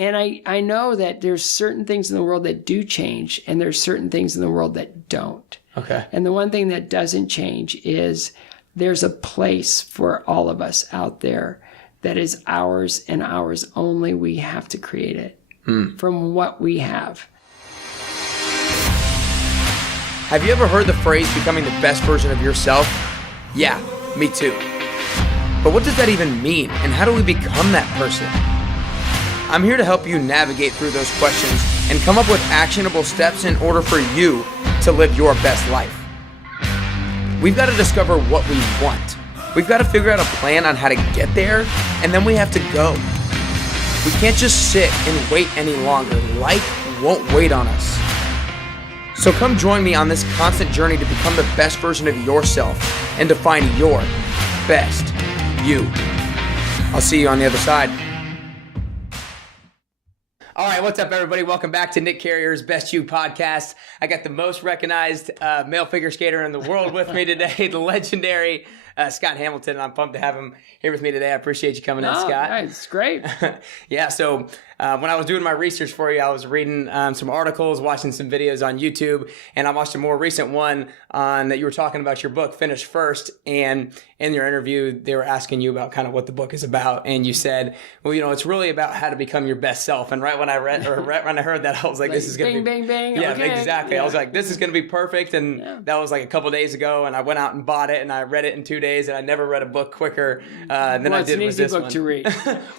And I know that there's certain things in the world that do change, and there's certain things in the world that don't. Okay. And the one thing that doesn't change is there's a place for all of us out there that is ours and ours only. We have to create it from what we have. Have you ever heard the phrase becoming the best version of yourself? Yeah, me too. But what does that even mean, and how do we become that person? I'm here to help you navigate through those questions and come up with actionable steps in order for you to live your best life. We've got to discover what we want. We've got to figure out a plan on how to get there, and then we have to go. We can't just sit and wait any longer. Life won't wait on us. So come join me on this constant journey to become the best version of yourself and to find your best you. I'll see you on the other side. All right, what's up, everybody? Welcome back to Nick Carrier's Best You podcast. I got the most recognized male figure skater in the world with me today, the legendary Scott Hamilton, and I'm pumped to have him here with me today. I appreciate you coming in, Scott. It's great. Yeah, so when I was doing my research for you, I was reading some articles, watching some videos on YouTube, and I watched a more recent one on that you were talking about your book, Finish First, and in your interview, they were asking you about kind of what the book is about, and you said, well, you know, it's really about how to become your best self, and right when I heard that, I was like, this is going to be... Bing, bang, bang. Yeah, okay. exactly. Yeah. I was like, this is going to be perfect, and that was like a couple days ago, and I went out and bought it, and I read it in 2 days, and I never read a book quicker than I did with this one. It's an easy book to read.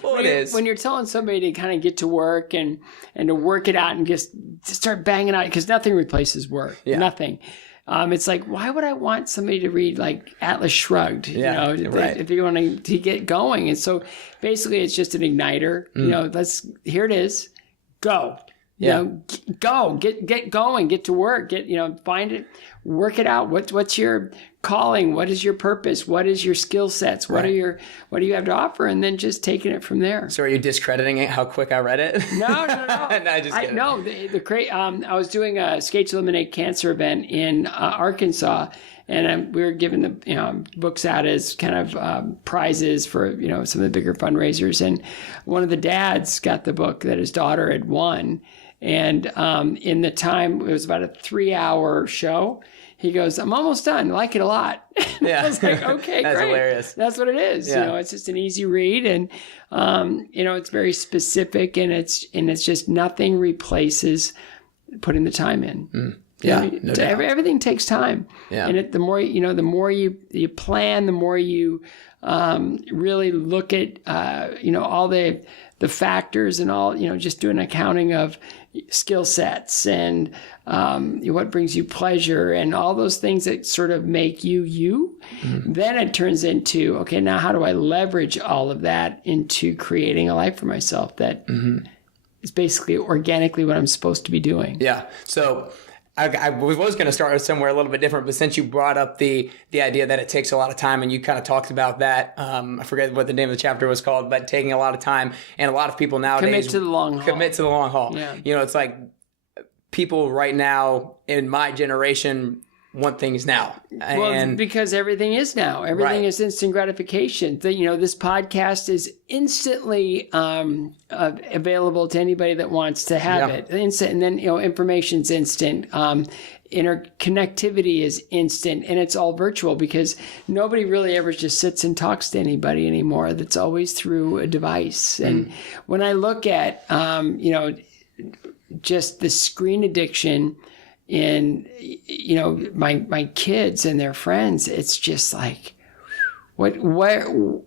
Well, it is. When you're telling somebody to kind of get to work and to work it out and just to start banging out, because nothing replaces work. Yeah. Nothing. It's like, why would I want somebody to read like Atlas Shrugged? Yeah, you know, if you want to get going. And so basically, it's just an igniter. You know, here it is. Go. Yeah. You know, go. Get going. Get to work. Find it. Work it out. What's your calling? What is your purpose? What is your skill sets? What do you have to offer? And then just taking it from there. So are you discrediting it? How quick I read it? No. No, just kidding. I was doing a Skate to Eliminate Cancer event in Arkansas, and we were giving the books out as kind of prizes for some of the bigger fundraisers. And one of the dads got the book that his daughter had won. And in the time, it was about a 3-hour show. He goes, I'm almost done. I like it a lot. Yeah. I was like, okay, That's great. hilarious. That's what it is. Yeah. It's just an easy read, and it's very specific, and it's just nothing replaces putting the time in. Yeah, no doubt. Everything takes time. Yeah. And the more you plan, the more you really look at all the factors and all, just do an accounting of skill sets and what brings you pleasure and all those things that sort of make you. Then it turns into, okay, now how do I leverage all of that into creating a life for myself that is basically organically what I'm supposed to be doing. Yeah. So I was going to start somewhere a little bit different, but since you brought up the idea that it takes a lot of time, and you kind of talked about that, I forget what the name of the chapter was called, but taking a lot of time, and a lot of people nowadays commit to the long haul. Yeah. It's like people right now in my generation want things now. Well, because everything is now. Everything is instant gratification. This podcast is instantly available to anybody that wants to have it. Instant, and then information's instant. Interconnectivity is instant, and it's all virtual because nobody really ever just sits and talks to anybody anymore. That's always through a device. And when I look at just the screen addiction in my kids and their friends, it's just like, what are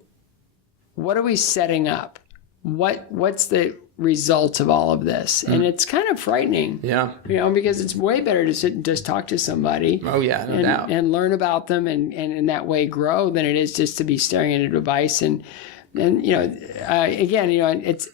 we setting up? What's the result of all of this? And it's kind of frightening. Yeah. Because it's way better to sit and just talk to somebody. Oh yeah, no doubt. And learn about them and in that way grow than it is just to be staring at a device and it's.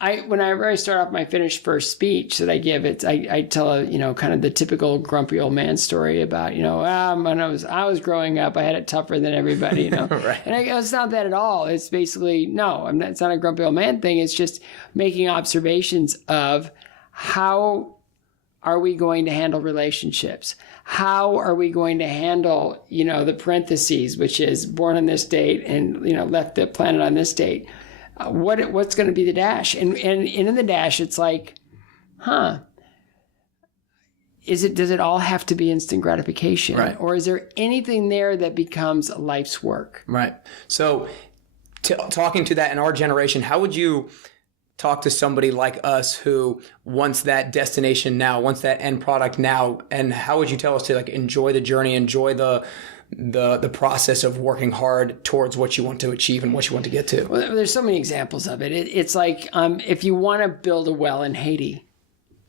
Whenever I start off my Finish First speech that I give, I tell kind of the typical grumpy old man story about when I was growing up, I had it tougher than everybody, Right. And I go, it's not that at all. It's basically it's not a grumpy old man thing. It's just making observations of how are we going to handle relationships? How are we going to handle the parentheses, which is born on this date and left the planet on this date. what's going to be the dash? And in the dash, it's like, does it all have to be instant gratification? Right. Or is there anything there that becomes life's work? Right. So talking to that in our generation, how would you talk to somebody like us who wants that destination now, wants that end product now, and how would you tell us to like enjoy the journey, enjoy the process of working hard towards what you want to achieve and what you want to get to? Well, there's so many examples of it. It's like if you want to build a well in Haiti,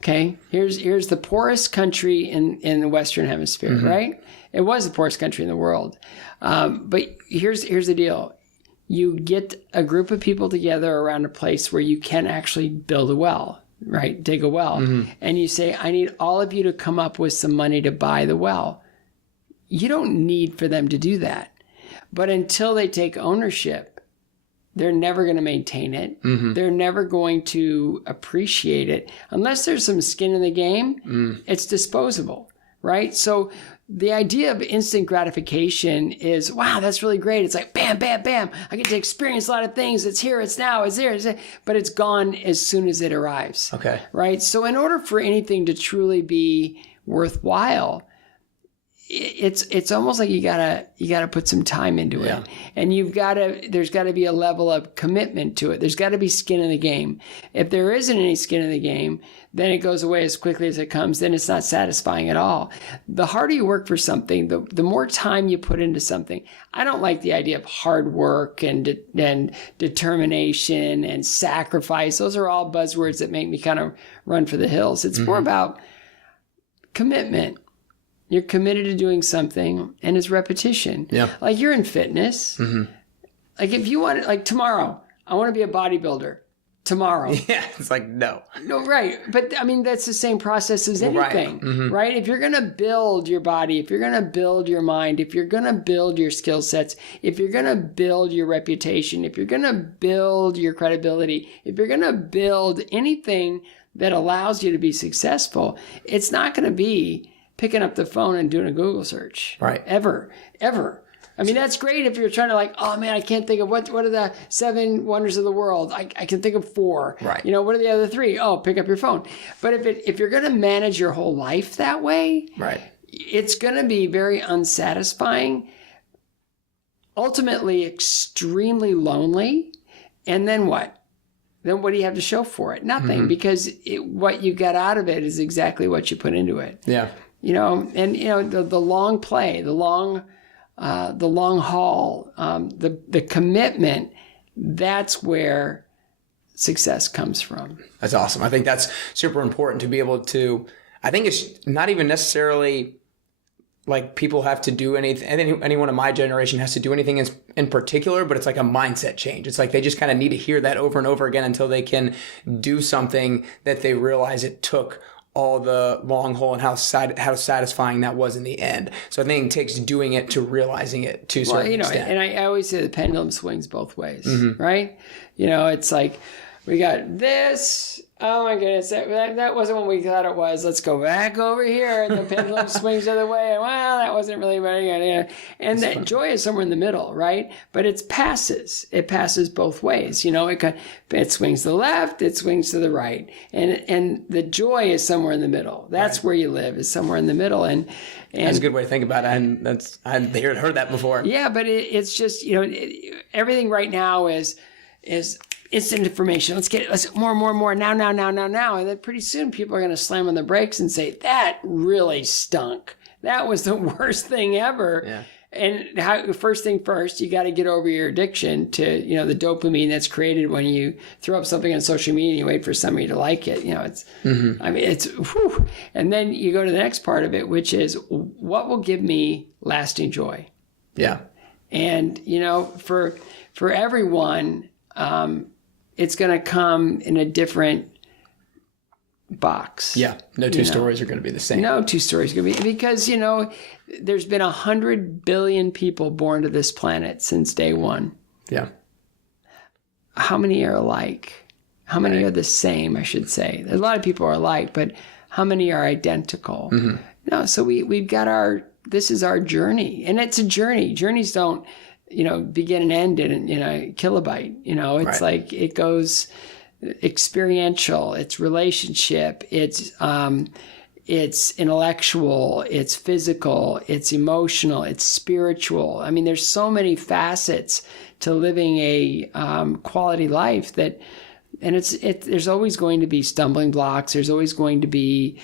okay, here's the poorest country in the Western Hemisphere, right? It was the poorest country in the world, but here's the deal. You get a group of people together around a place where you can actually build a well, right? Dig a well. And you say, I need all of you to come up with some money to buy the well. You don't need for them to do that. But until they take ownership, they're never going to maintain it. They're never going to appreciate it. Unless there's some skin in the game, it's disposable, right? So the idea of instant gratification is, wow, that's really great. It's like, bam, bam, bam. I get to experience a lot of things. It's here, it's now, it's there, but it's gone as soon as it arrives. Okay. Right? So in order for anything to truly be worthwhile, it's almost like you gotta put some time into it, and there's gotta be a level of commitment to it. There's gotta be skin in the game. If there isn't any skin in the game, then it goes away as quickly as it comes. Then it's not satisfying at all. The harder you work for something, the more time you put into something. I don't like the idea of hard work and determination and sacrifice. Those are all buzzwords that make me kind of run for the hills. It's more about commitment. You're committed to doing something, and it's repetition. Yeah. Like you're in fitness. Like if you want, like tomorrow, I want to be a bodybuilder. Tomorrow. Yeah, it's like, no. No, right. But I mean, that's the same process as anything, right? If you're going to build your body, if you're going to build your mind, if you're going to build your skill sets, if you're going to build your reputation, if you're going to build your credibility, if you're going to build anything that allows you to be successful, it's not going to be picking up the phone and doing a Google search. Right. Ever. I mean, that's great if you're trying to like, oh man, I can't think of what are the 7 wonders of the world. I can think of 4. Right. You know, what are the other 3? Oh, pick up your phone. But if you're going to manage your whole life that way, right, it's going to be very unsatisfying, ultimately extremely lonely. And then what? Then what do you have to show for it? Nothing, because what you get out of it is exactly what you put into it. Yeah. You know, and you know the long play, the long haul, the commitment. That's where success comes from. That's awesome. I think that's super important to be able to. I think it's not even necessarily like people have to do anything. Anyone in my generation has to do anything in particular, but it's like a mindset change. It's like they just kind of need to hear that over and over again until they can do something that they realize it took all the long haul and how satisfying that was in the end. So I think it takes doing it to realizing it to a certain extent. And I always say the pendulum swings both ways, right? You know, it's like we got this. Oh my goodness, that wasn't what we thought it was. Let's go back over here. And the pendulum swings the other way. Well, that wasn't really very good. And that joy is somewhere in the middle, right? But it passes. It passes both ways. You know, it swings to the left, it swings to the right. And the joy is somewhere in the middle. That's where you live, is somewhere in the middle. And that's a good way to think about it. And I hadn't heard that before. Yeah, but it's just, you know, everything right now is instant information. Let's more, now. And then pretty soon people are going to slam on the brakes and say, that really stunk. That was the worst thing ever. Yeah. And first thing first, you got to get over your addiction to, you know, the dopamine that's created when you throw up something on social media and you wait for somebody to like it. You know, it's, I mean, it's, whew. And then you go to the next part of it, which is what will give me lasting joy? Yeah. And, you know, for everyone, it's going to come in a different box. Yeah. No two stories are going to be the same. No two stories are going to be, because, you know, there's been 100 billion people born to this planet since day one. Yeah. How many are alike? How many are the same, I should say? A lot of people are alike, but how many are identical? No, so we've got this is our journey. And it's a journey. Journeys don't begin and end in a kilobyte. It's like it goes experiential, it's relationship, it's intellectual, it's physical, it's emotional, it's spiritual. I mean, there's so many facets to living a quality life and there's always going to be stumbling blocks. There's always going to be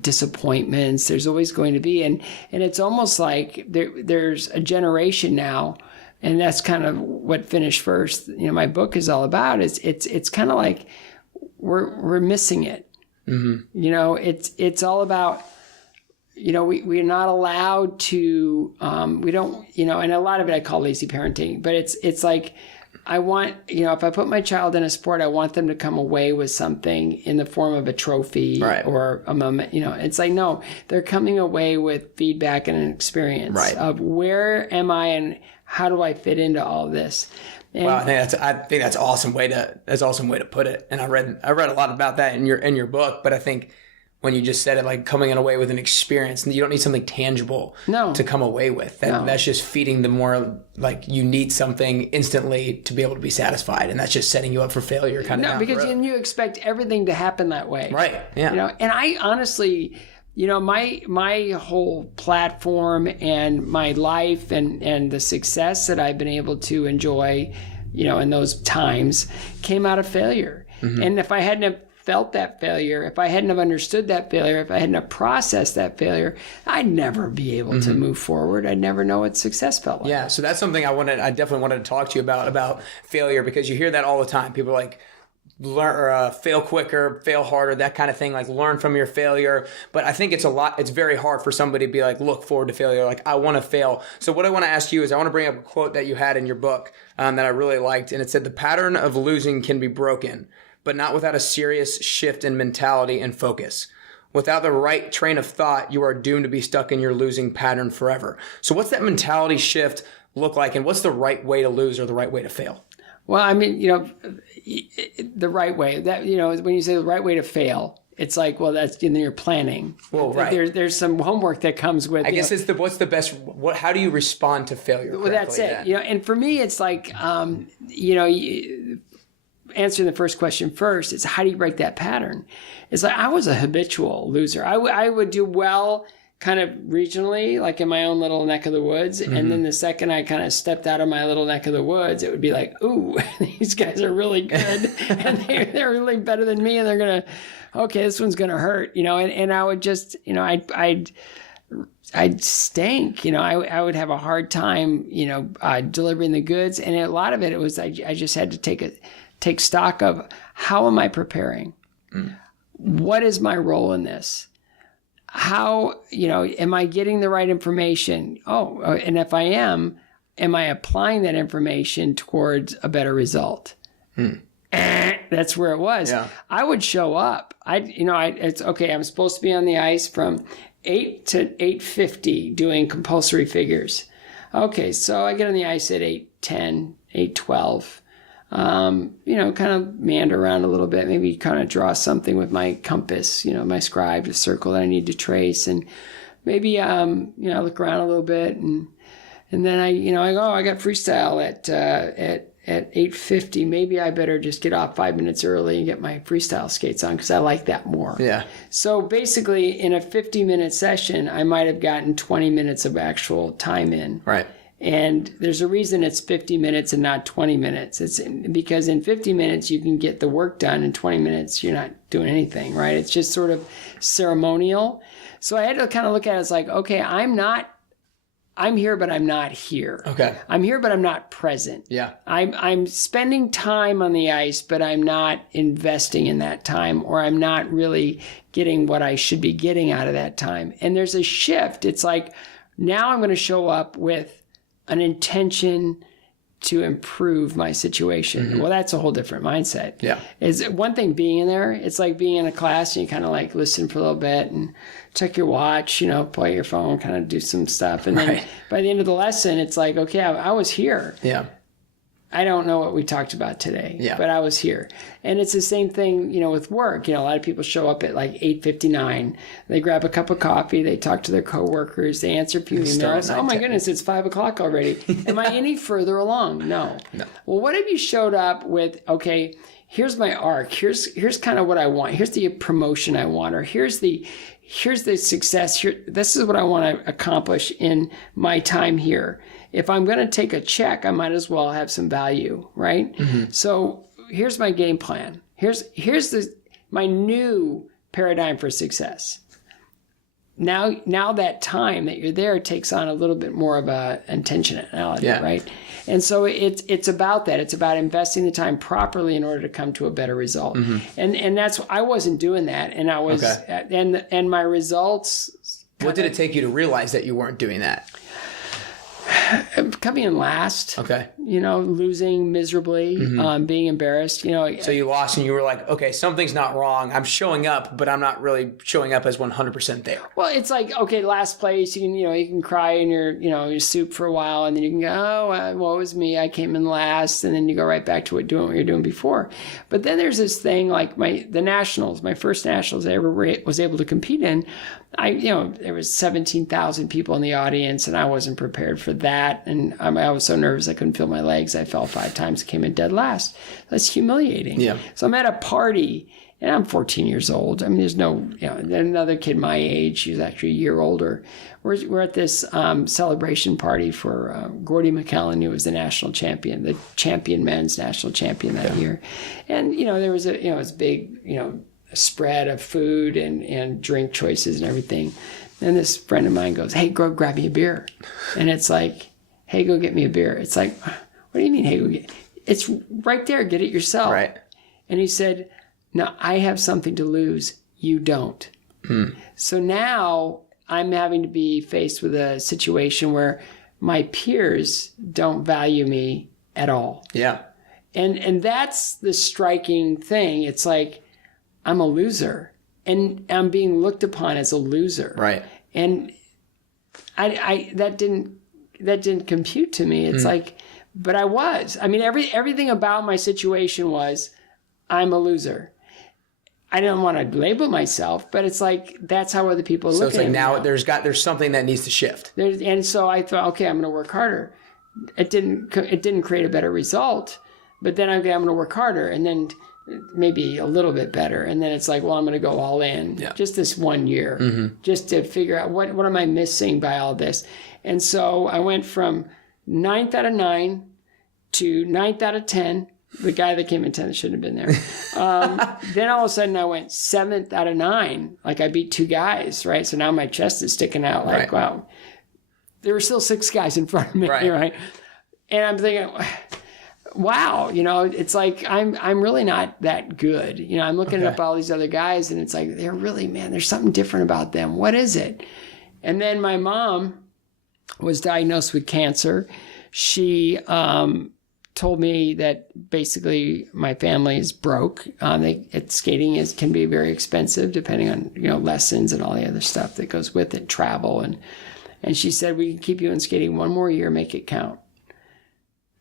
disappointments. There's always going to be, and it's almost like there's a generation now, and that's kind of what Finish First, my book is all about. It's kind of like we're missing it. It's all about, we're not allowed to, we don't, and a lot of it I call lazy parenting, but it's like, I want, if I put my child in a sport, I want them to come away with something in the form of a trophy or a moment. It's like, no, they're coming away with feedback and an experience of where am I and how do I fit into all this. And wow, I think that's awesome way to put it. And I read a lot about that in your book, but I think when you just said it, like coming away with an experience, and you don't need something tangible to come away with. That's just feeding the more, like, you need something instantly to be able to be satisfied, and that's just setting you up for failure kind of. No, because you expect everything to happen that way. Right. Yeah. And I honestly, my whole platform and my life and the success that I've been able to enjoy, in those times came out of failure. And if I hadn't have felt that failure, if I hadn't have understood that failure, if I hadn't have processed that failure, I'd never be able to move forward. I'd never know what success felt like. Yeah, so that's something I definitely wanted to talk to you about failure, because you hear that all the time. People are like, fail quicker, fail harder, that kind of thing, like learn from your failure. But I think it's very hard for somebody to be like, look forward to failure. Like, I want to fail. So what I want to ask you is, I want to bring up a quote that you had in your book that I really liked. And it said, the pattern of losing can be broken, but not without a serious shift in mentality and focus. Without the right train of thought, you are doomed to be stuck in your losing pattern forever. So what's that mentality shift look like, and what's the right way to lose or the right way to fail? Well, I mean, the right way, that, when you say the right way to fail, it's like, well, that's you're planning. Well, right. There's some homework that comes with. I guess it's what's the best. How do you respond to failure? Well, that's it. And for me, it's like, answering the first question first, it's how do you break that pattern? It's like, I was a habitual loser. I would do well kind of regionally, like in my own little neck of the woods. And then the second I kind of stepped out of my little neck of the woods, it would be like, ooh, these guys are really good. And they're really better than me. And they're going to, okay, this one's going to hurt, and I would just, I'd stink, I would have a hard time, delivering the goods. And a lot of it was, I just had to take stock of, how am I preparing? What is my role in this? How, am I getting the right information? And if I am I applying that information towards a better result? That's where it was. Yeah. I would show up. It's okay. I'm supposed to be on the ice from 8 to 8:50 doing compulsory figures. Okay. So I get on the ice at 8:10, 8:12. Kind of meander around a little bit, maybe kind of draw something with my compass, my scribe, a circle that I need to trace. And maybe, look around a little bit and then I go, I got freestyle at 8:50. Maybe I better just get off 5 minutes early and get my freestyle skates on, because I like that more. Yeah. So basically in a 50-minute session, I might have gotten 20 minutes of actual time in. Right. And there's a reason it's 50 minutes and not 20 minutes. It's because in 50 minutes, you can get the work done. In 20 minutes, you're not doing anything, right? It's just sort of ceremonial. So I had to kind of look at it as like, okay, I'm here, but I'm not here. Okay. I'm here, but I'm not present. Yeah. I'm spending time on the ice, but I'm not investing in that time, or I'm not really getting what I should be getting out of that time. And there's a shift. It's like, now I'm going to show up with an intention to improve my situation. Well, that's a whole different mindset. Yeah. Is one thing being in there, it's like being in a class and you kind of like listen for a little bit and check your watch, play your phone, kind of do some stuff. And then by the end of the lesson, it's like, okay, I was here. Yeah. I don't know what we talked about today, but I was here. And it's the same thing, with work. A lot of people show up at like 8:59. They grab a cup of coffee. They talk to their coworkers. They answer a few emails. Oh my goodness, it's 5:00 already. Am I any further along? No. Well, what if you showed up with, okay, here's my arc. Here's kind of what I want. Here's the promotion I want, or here's the success. This is what I want to accomplish in my time here. If I'm going to take a check, I might as well have some value, right? Mm-hmm. So here's my game plan. Here's my new paradigm for success. Now that time that you're there takes on a little bit more of a intentionality, right? And so it's about that. It's about investing the time properly in order to come to a better result. Mm-hmm. And that's, I wasn't doing that, and I was, and my results. What did it take you to realize that you weren't doing that? Coming in last, losing miserably, being embarrassed, So you lost and you were like, okay, something's not wrong. I'm showing up, but I'm not really showing up as 100% there. Well, it's like, okay, last place, you can cry in your soup for a while, and then you can go, oh, woe is me, I came in last, and then you go right back to doing what you're doing before. But then there's this thing like the nationals, my first nationals I ever was able to compete in. There was 17,000 people in the audience, and I wasn't prepared for that. And I was so nervous I couldn't feel my legs. I fell 5 times, came in dead last. That's humiliating. Yeah. So I'm at a party, and I'm 14 years old. I mean, there's no, another kid my age, he's actually a year older. We're at this celebration party for Gordy McKellen, who was the national champion, the men's national champion that year. And, there was it was big, spread of food and drink choices and everything. And this friend of mine goes, hey, go grab me a beer. And it's like, hey, go get me a beer. It's like, what do you mean, hey, go get it? It's right there. Get it yourself. Right. And he said, no, I have something to lose. You don't. So now I'm having to be faced with a situation where my peers don't value me at all. Yeah. And that's the striking thing. It's like, I'm a loser, and I'm being looked upon as a loser. Right. And I that didn't compute to me. It's like, but I was. I mean, everything about my situation was, I'm a loser. I didn't want to label myself, but it's like, that's how other people look at me. So it's like now there's something that needs to shift. And so I thought, okay, I'm going to work harder. It didn't create a better result, but then I'm going to work harder, and then maybe a little bit better. And then it's like, well, I'm going to go all in just this 1 year, just to figure out what am I missing by all this. And so I went from 9th out of 9 to 9th out of 10. The guy that came in 10th shouldn't have been there. Then all of a sudden I went 7th out of 9. Like I beat 2 guys, right? So now my chest is sticking out like, wow. There were still 6 guys in front of me, right? And I'm thinking, wow, it's like I'm really not that good. I'm looking up all these other guys, and it's like, they're really, man, there's something different about them. What is it? And then my mom was diagnosed with cancer. She told me that basically my family is broke. Skating can be very expensive, depending on lessons and all the other stuff that goes with it, travel, and she said, we can keep you in skating 1 more year, make it count.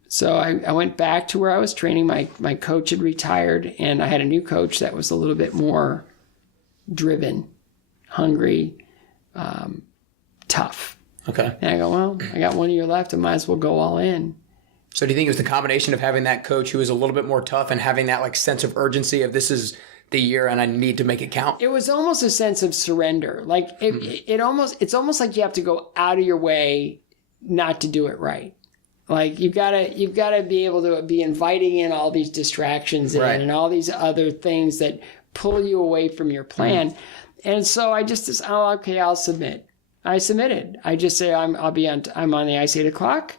So I went back to where I was training. My coach had retired, and I had a new coach that was a little bit more driven, hungry, tough. Okay. And I go, well, I got 1 year left. I might as well go all in. So do you think it was the combination of having that coach who was a little bit more tough and having that like sense of urgency of this is the year and I need to make it count? It was almost a sense of surrender. Like it's almost like you have to go out of your way not to do it right. Like you've got to be able to be inviting in all these distractions and all these other things that pull you away from your plan. And so I just said, oh, okay, I'll submit. I submitted. I just say I'm on the ice 8:00.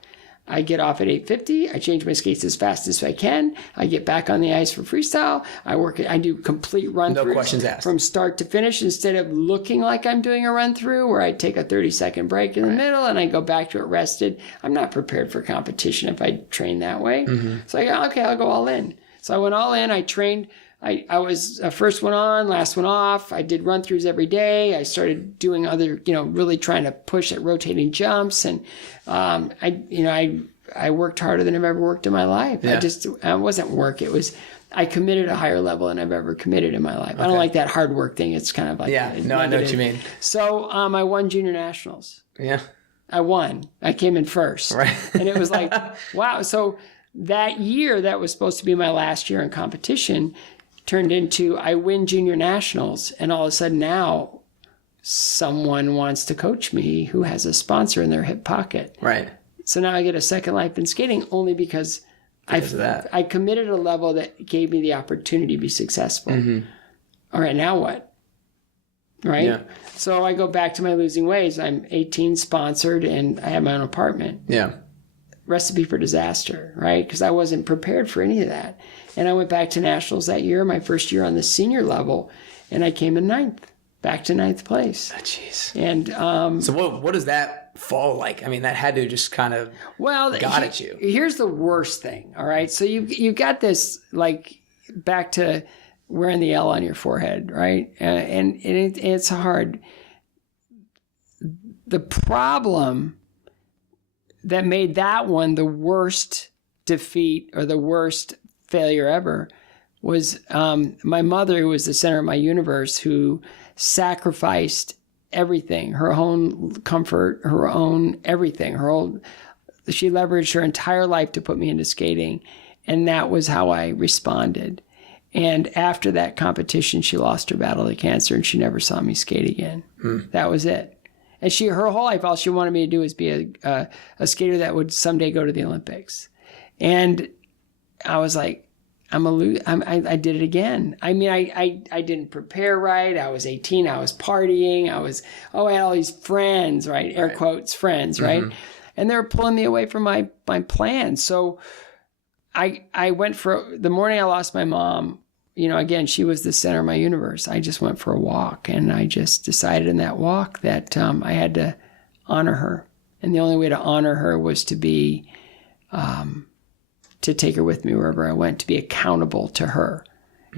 I get off at 8:50. I change my skates as fast as I can. I get back on the ice for freestyle. I do complete run-throughs. No questions asked. From start to finish, instead of looking like I'm doing a run-through where I take a 30-second break in the middle and I go back to it rested. I'm not prepared for competition if I train that way. So I go, okay, I'll go all in. So I went all in. I trained. I was first one on, last one off. I did run-throughs every day. I started doing other, really trying to push at rotating jumps. And I I worked harder than I've ever worked in my life. Yeah. I wasn't work. It was, I committed a higher level than I've ever committed in my life. I don't like that hard work thing. It's kind of like, I know what you mean. So I won junior nationals. Yeah. I won. I came in first. Right. And it was like, wow. So that year, that was supposed to be my last year in competition, turned into I win junior nationals. And all of a sudden now, someone wants to coach me who has a sponsor in their hip pocket. Right. So now I get a second life in skating only because I committed a level that gave me the opportunity to be successful. Mm-hmm. All right, now what? Right? Yeah. So I go back to my losing ways. I'm 18, sponsored, and I have my own apartment. Yeah. Recipe for disaster, right? Because I wasn't prepared for any of that. And I went back to nationals that year, my first year on the senior level, and I came in ninth. Back to ninth place. Oh, jeez. And so what does that fall like? I mean, that had to just kind of got at you. Here's the worst thing. All right, so you got this like back to wearing the L on your forehead, right? And it's hard. The problem that made that one the worst defeat or the worst failure ever was my mother, who was the center of my universe, who sacrificed everything, her own comfort, her own everything, she leveraged her entire life to put me into skating. And that was how I responded. And after that competition, she lost her battle to cancer and she never saw me skate again. That was it. And her whole life, all she wanted me to do was be a skater that would someday go to the Olympics. And I was like, I did it again. I mean, I didn't prepare right. I was 18. I was partying. I had all these friends, right? Air quotes, friends, right? Mm-hmm. And they were pulling me away from my plan. So I went for, the morning I lost my mom, again, she was the center of my universe. I just went for a walk and I just decided in that walk that I had to honor her. And the only way to honor her was to be, to take her with me wherever I went, to be accountable to her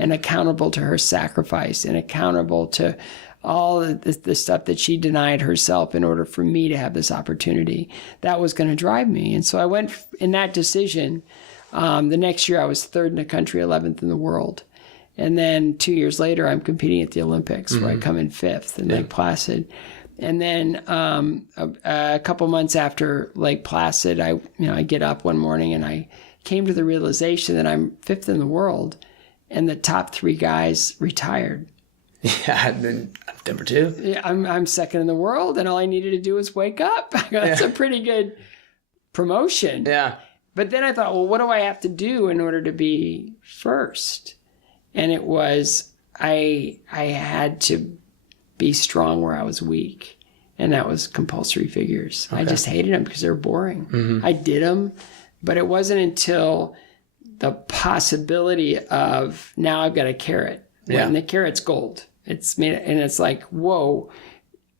and accountable to her sacrifice and accountable to all the stuff that she denied herself in order for me to have this opportunity. That was going to drive me. And so I went in that decision. The next year I was third in the country, 11th in the world. And then 2 years later, I'm competing at the Olympics where I come in fifth in Lake Placid. And then a couple months after Lake Placid, I get up one morning and I came to the realization that I'm fifth in the world and the top three guys retired. Yeah, and then number two. Yeah, I'm second in the world and all I needed to do was wake up. That's a pretty good promotion. Yeah. But then I thought, well, what do I have to do in order to be first? And it was, I had to be strong where I was weak. And that was compulsory figures. Okay. I just hated them because they were boring. Mm-hmm. I did them. But it wasn't until the possibility of now I've got a carrot. Yeah. And the carrot's gold. It's made, and it's like, whoa.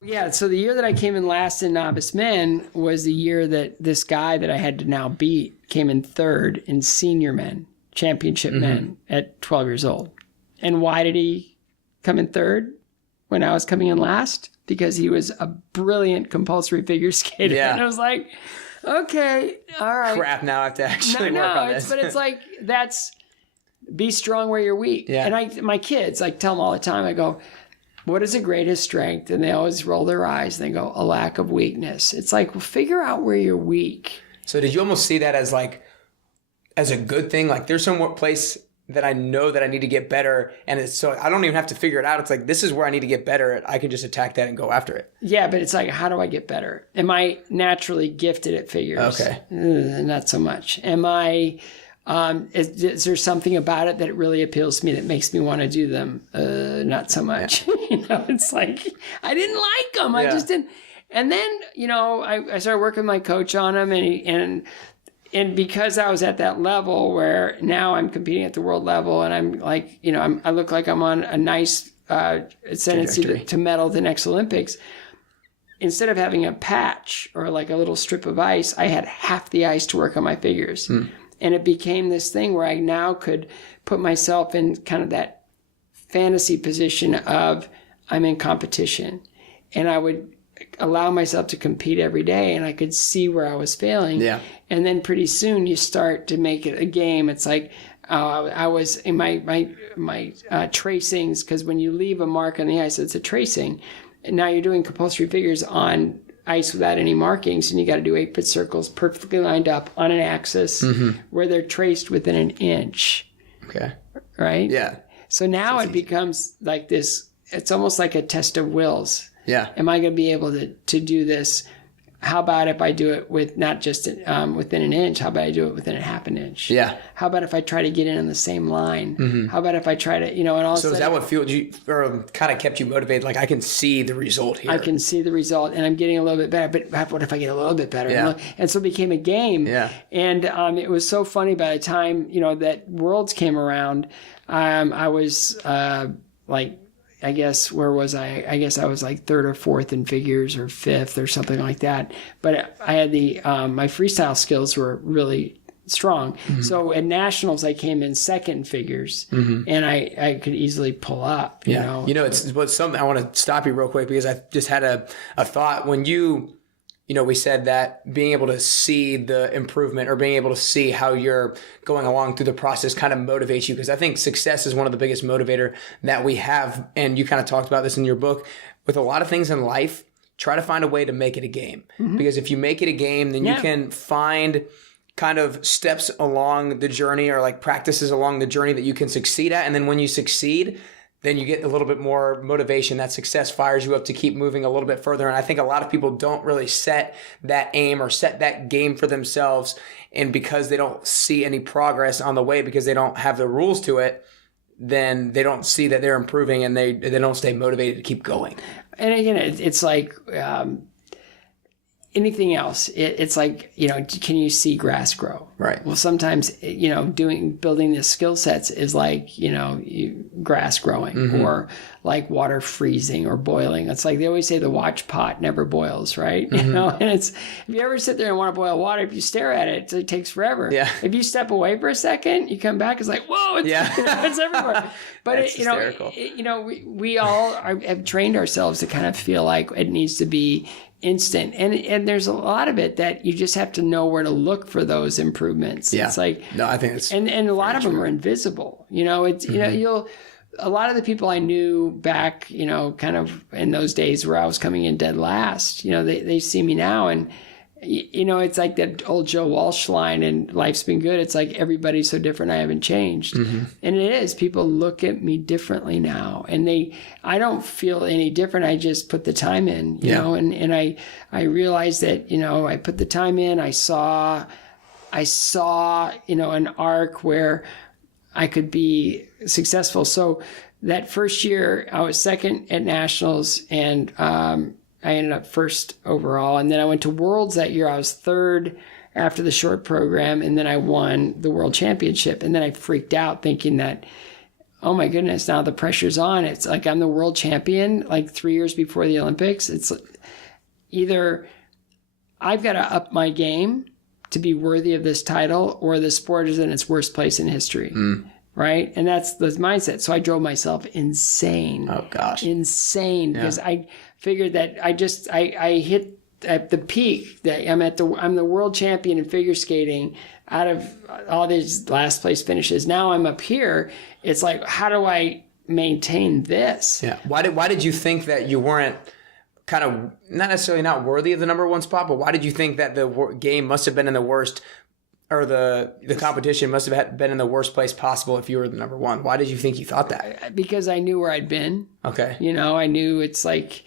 Yeah, so the year that I came in last in novice men was the year that this guy that I had to now beat came in third in senior men, championship men at 12 years old. And why did he come in third when I was coming in last? Because he was a brilliant compulsory figure skater. Yeah. And I was like, okay, all right. Crap, now I have to actually work on this. But it's like, that's, be strong where you're weak. Yeah. And my kids, I tell them all the time, I go, what is the greatest strength? And they always roll their eyes and they go, a lack of weakness. It's like, well, figure out where you're weak. So did you almost see that as a good thing? Like there's some place that I know that I need to get better. And it's so I don't even have to figure it out. It's like, this is where I need to get better. I can just attack that and go after it. Yeah, but it's like, how do I get better? Am I naturally gifted at figures? Okay. Not so much. Am I, is there something about it that really appeals to me that makes me want to do them? Not so much. Yeah. It's like, I didn't like them. Yeah. I just didn't. And then, I started working with my coach on them and because I was at that level where now I'm competing at the world level and I'm like, I look like I'm on a nice ascendancy to medal the next Olympics. Instead of having a patch or like a little strip of ice, I had half the ice to work on my figures. And it became this thing where I now could put myself in kind of that fantasy position of I'm in competition. And I would allow myself to compete every day, and I could see where I was failing. Yeah. And then pretty soon you start to make it a game. It's like, I was in my tracings, because when you leave a mark on the ice, it's a tracing. And now you're doing compulsory figures on ice without any markings, and you got to do 8-foot circles perfectly lined up on an axis where they're traced within an inch. Okay. Right? Yeah. So now it becomes like this, it's almost like a test of wills. Yeah. Am I going to be able to do this? How about if I do it with not just within an inch? How about I do it within a half an inch? Yeah. How about if I try to get in on the same line? How about if I try to, and all So is that what fueled you, or kind of kept you motivated? Like, I can see the result here. I can see the result, and I'm getting a little bit better. But what if I get a little bit better? Yeah. And so it became a game. Yeah. And it was so funny. By the time that Worlds came around, I was I guess, where was I? I guess I was like third or fourth in figures, or fifth or something like that. But I had my freestyle skills were really strong. So at nationals, I came in second in figures, and I could easily pull up. You know, it's something I want to stop you real quick, because I just had a thought when we said that being able to see the improvement, or being able to see how you're going along through the process, kind of motivates you. Because I think success is one of the biggest motivator that we have. And you kind of talked about this in your book. With a lot of things in life, try to find a way to make it a game. Because if you make it a game, then you can find kind of steps along the journey, or like practices along the journey that you can succeed at. And then when you succeed, then you get a little bit more motivation. That success fires you up to keep moving a little bit further. And I think a lot of people don't really set that aim or set that game for themselves. And because they don't see any progress on the way, because they don't have the rules to it, then they don't see that they're improving, and they don't stay motivated to keep going. And again, it's like anything else. It's like, can you see grass grow? Right. Well, sometimes, building the skill sets is like, grass growing, or like water freezing or boiling. It's like they always say the watch pot never boils, right? And it's, if you ever sit there and want to boil water, if you stare at it, it takes forever. Yeah. If you step away for a second, you come back, it's like, whoa, it's, it's everywhere. But hysterical. We all have trained ourselves to kind of feel like it needs to be instant, and there's a lot of it that you just have to know where to look for those improvements. It's like, no, I think it's and a lot of them are invisible. It's a lot of the people I knew back, kind of in those days where I was coming in dead last, they see me now, and it's like that old Joe Walsh line, and life's been good. It's like, everybody's so different, I haven't changed. And it is. People look at me differently now, and I don't feel any different. I just put the time in, you know, and I realized that, I put the time in. I saw, an arc where I could be successful. So that first year I was second at nationals, and, I ended up first overall. And then I went to Worlds that year. I was third after the short program, and then I won the world championship. And then I freaked out thinking that, oh my goodness, now the pressure's on. It's like I'm the world champion like 3 years before the Olympics. It's either I've got to up my game to be worthy of this title, or the sport is in its worst place in history. Right? And that's the mindset. So I drove myself insane. Oh gosh. Insane. Because I figured that I hit at the peak, that I'm the world champion in figure skating out of all these last place finishes. Now I'm up here. It's like, how do I maintain this? Yeah. Why did you think that you weren't kind of, not necessarily not worthy of the number one spot, but why did you think that the game must have been in the worst, or the competition must have been in the worst place possible if you were the number one? Why did you think you thought that? Because I knew where I'd been. Okay. I knew it's like,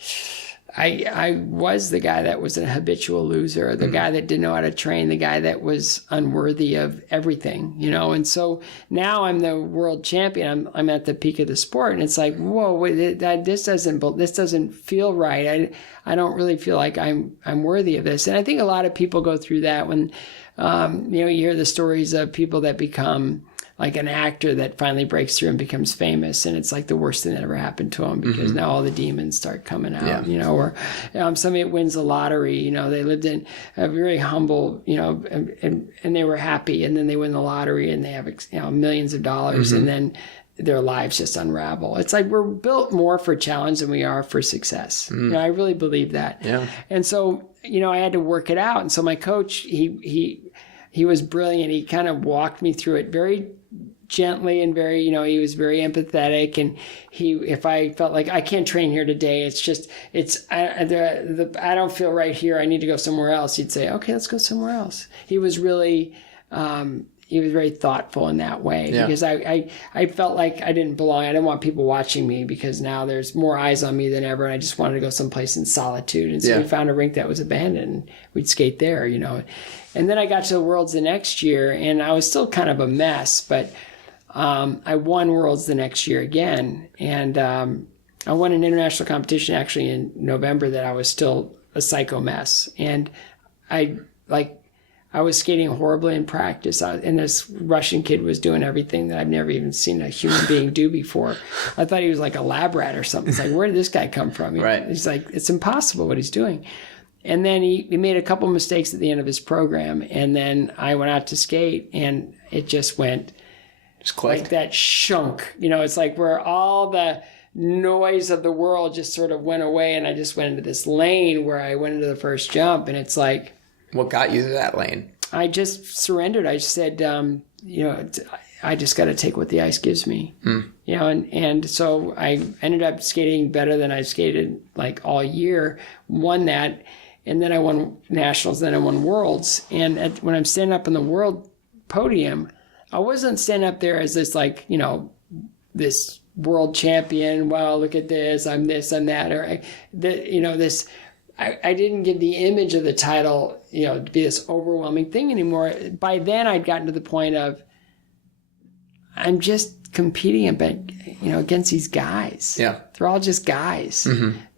I was the guy that was a habitual loser, the guy that didn't know how to train, the guy that was unworthy of everything, and so now I'm the world champion. I'm at the peak of the sport, and it's like, whoa, this doesn't feel right. I don't really feel like I'm worthy of this. And I think a lot of people go through that when you hear the stories of people that become like an actor that finally breaks through and becomes famous, and it's like the worst thing that ever happened to them, because now all the demons start coming out, or somebody wins the lottery, they lived in a very humble, and they were happy, and then they win the lottery and they have, millions of dollars, and then their lives just unravel. It's like we're built more for challenge than we are for success. I really believe that. Yeah. And so, I had to work it out. And so my coach, he was brilliant. He kind of walked me through it very gently and very, he was very empathetic. And if I felt like I can't train here today, I don't feel right here, I need to go somewhere else, he'd say, okay, let's go somewhere else. He was really, he was very thoughtful in that way, because I felt like I didn't belong. I didn't want people watching me, because now there's more eyes on me than ever. And I just wanted to go someplace in solitude. And so we found a rink that was abandoned, and we'd skate there, And then I got to the Worlds the next year, and I was still kind of a mess, but I won Worlds the next year again. And I won an international competition actually in November that I was still a psycho mess. And I was skating horribly in practice, and this Russian kid was doing everything that I've never even seen a human being do before. I thought he was like a lab rat or something. It's like, where did this guy come from? Right. He's like, it's impossible what he's doing. And then he made a couple mistakes at the end of his program, and then I went out to skate, and it just went like that shunk. It's like where all the noise of the world just sort of went away, and I just went into this lane where I went into the first jump, and it's like... What got you to that lane? I just surrendered. I just said, I just got to take what the ice gives me. And so I ended up skating better than I skated like all year, won that, and then I won nationals, then I won worlds. And when I'm standing up on the world podium, I wasn't standing up there as this this world champion. Well, look at this, I'm this, I'm that, or this. I didn't give the image of the title, to be this overwhelming thing anymore. By then, I'd gotten to the point of, I'm just competing against these guys. Yeah, they're all just guys,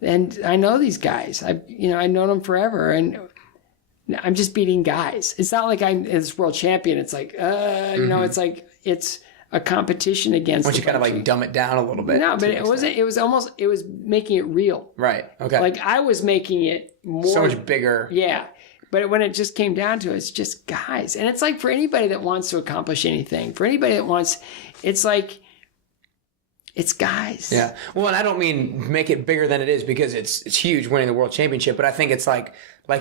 and I know these guys. I've known them forever, and I'm just beating guys. It's not like I'm this world champion. It's like, it's like it's a competition against. Once you kind of like dumb it down a little bit. No, but it wasn't. It was making it real. Right. Okay. Like I was making it more so much bigger. Yeah. But when it just came down to it, it's just guys. And it's like for anybody that wants to accomplish anything, for anybody that wants, it's like, it's guys. Yeah. Well, and I don't mean make it bigger than it is, because it's huge winning the world championship, but I think it's like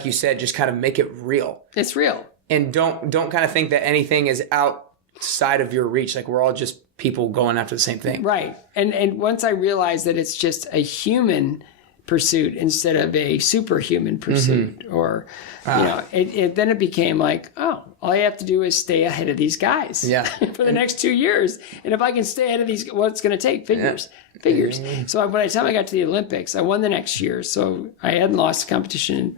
you said, just kind of make it real. It's real. And don't kind of think that anything is outside of your reach. Like we're all just people going after the same thing. Right. And once I realized that it's just a human pursuit instead of a superhuman pursuit, or then it became like, oh, all you have to do is stay ahead of these guys for the next 2 years. And if I can stay ahead of these, what's going to take? Figures. So by the time I got to the Olympics, I won the next year. So I hadn't lost a competition in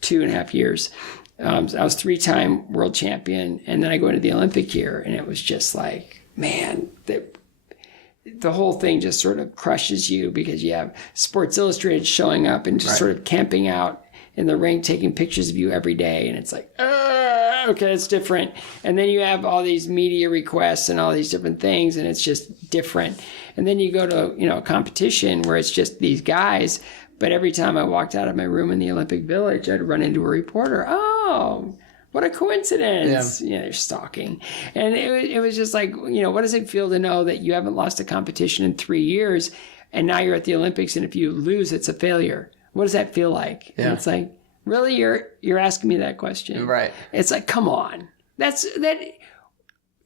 2.5 years. I was 3-time world champion. And then I go into the Olympic year, and it was just like, man, the whole thing just sort of crushes you, because you have Sports Illustrated showing up and just sort of camping out in the rink, taking pictures of you every day. And it's like, okay, it's different. And then you have all these media requests and all these different things, and it's just different. And then you go to, a competition where it's just these guys. But every time I walked out of my room in the Olympic Village, I'd run into a reporter. Oh, what a coincidence. They're stalking. And it was just like, what does it feel to know that you haven't lost a competition in 3 years, and now you're at the Olympics, and if you lose, it's a failure? What does that feel like? Yeah. And it's like, really, you're asking me that question? Right. It's like, come on.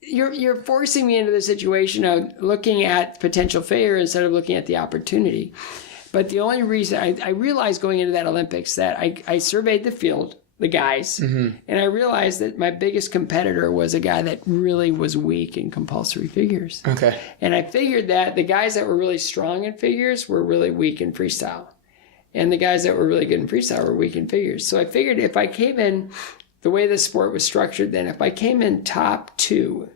You're forcing me into the situation of looking at potential failure instead of looking at the opportunity. But the only reason I realized going into that Olympics that I surveyed the field, the guys, and I realized that my biggest competitor was a guy that really was weak in compulsory figures. Okay. And I figured that the guys that were really strong in figures were really weak in freestyle. And the guys that were really good in freestyle were weak in figures. So I figured if I came in, the way the sport was structured then, if I came in top 2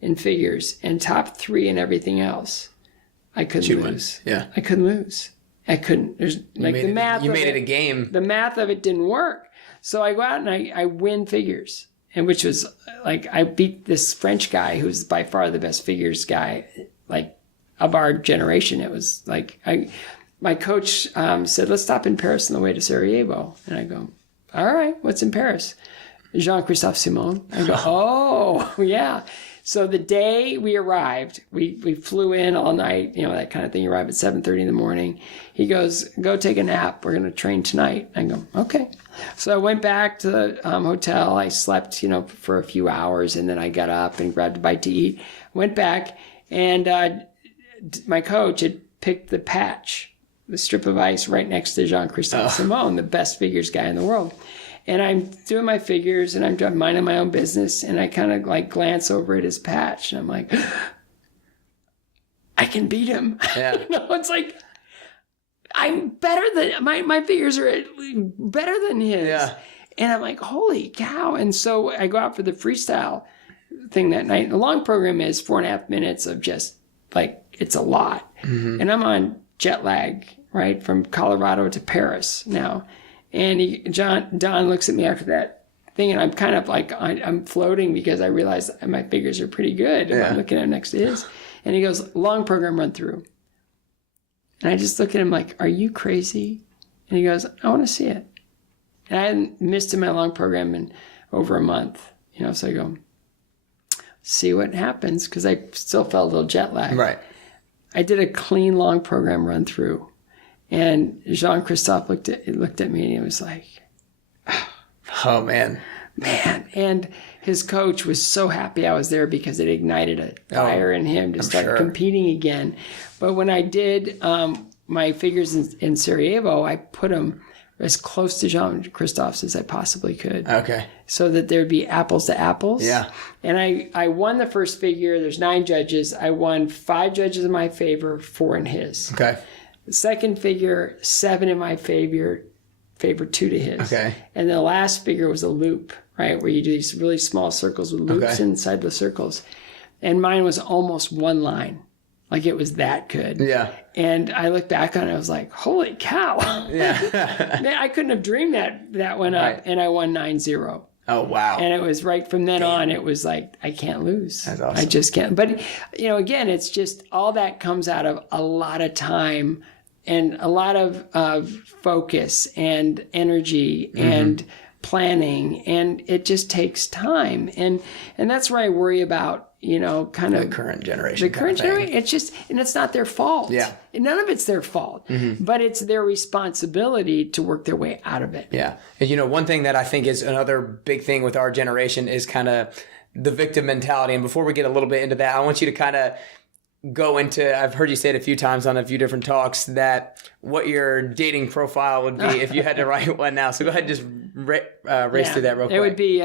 in figures and top 3 in everything else, I couldn't lose. Yeah. I couldn't lose. I couldn't. There's like the math. You made it a game. The math of it didn't work. So I go out and I win figures, and which was like I beat this French guy who's by far the best figures guy, like of our generation. It was like my coach said, let's stop in Paris on the way to Sarajevo, and I go, all right, what's in Paris? Jean-Christophe Simon. I go, oh yeah. So the day we arrived, we flew in all night, that kind of thing. You arrive at 7:30 in the morning. He goes, go take a nap. We're going to train tonight. I go, okay. So I went back to the hotel. I slept, for a few hours, and then I got up and grabbed a bite to eat. Went back, and my coach had picked the patch, the strip of ice right next to Jean-Christophe Simon, the best figures guy in the world. And I'm doing my figures, and I'm minding my own business, and I kind of like glance over at his patch, and I'm like, I can beat him. Yeah. It's like, I'm better than, my figures are better than his. Yeah. And I'm like, holy cow. And so I go out for the freestyle thing that night. The long program is 4.5 minutes of just like, it's a lot. Mm-hmm. And I'm on jet lag, right, from Colorado to Paris now. And Don looks at me after that thing, and I'm kind of like, I'm floating because I realize my figures are pretty good. And I'm looking at him next to his. And he goes, long program run through. And I just look at him like, are you crazy? And he goes, I want to see it. And I hadn't missed in my long program in over a month, so I go, see what happens, because I still felt a little jet lag. Right. I did a clean long program run through. And Jean-Christophe looked at me, and he was like, oh, man. And his coach was so happy I was there because it ignited a fire in him to start competing again. But when I did my figures in Sarajevo, I put them as close to Jean-Christophe's as I possibly could. Okay. So that there'd be apples to apples. Yeah. And I won the first figure. There's 9 judges. I won 5 judges in my favor, 4 in his. Okay. The second figure, 7 in my favor, 2 to his. Okay. And the last figure was a loop, right, where you do these really small circles with loops inside the circles. And mine was almost one line. Like, it was that good. Yeah. And I look back on it, I was like, holy cow. Yeah. Man, I couldn't have dreamed that went up. And I won 9-0. Oh, wow. And it was right from then on, it was like, I can't lose. That's awesome. I just can't. But, again, it's just all that comes out of a lot of time and a lot of focus and energy and planning. And it just takes time. And that's where I worry about, kind of the current generation. The current generation. It's just, and it's not their fault. Yeah. And none of it's their fault, but it's their responsibility to work their way out of it. Yeah. And one thing that I think is another big thing with our generation is kind of the victim mentality. And before we get a little bit into that, I want you to kind of go into, I've heard you say it a few times on a few different talks, that what your dating profile would be if you had to write one now. So go ahead and just race through that real quick. It would be,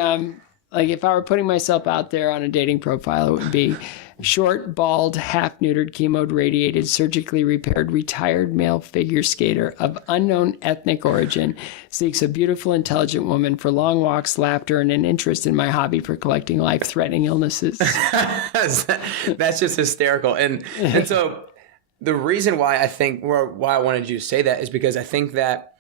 like, if I were putting myself out there on a dating profile, it would be short, bald, half-neutered, chemoed, radiated, surgically repaired, retired male figure skater of unknown ethnic origin, seeks a beautiful, intelligent woman for long walks, laughter, and an interest in my hobby for collecting life-threatening illnesses. That's just hysterical. And so the reason why why I wanted you to say that is because I think that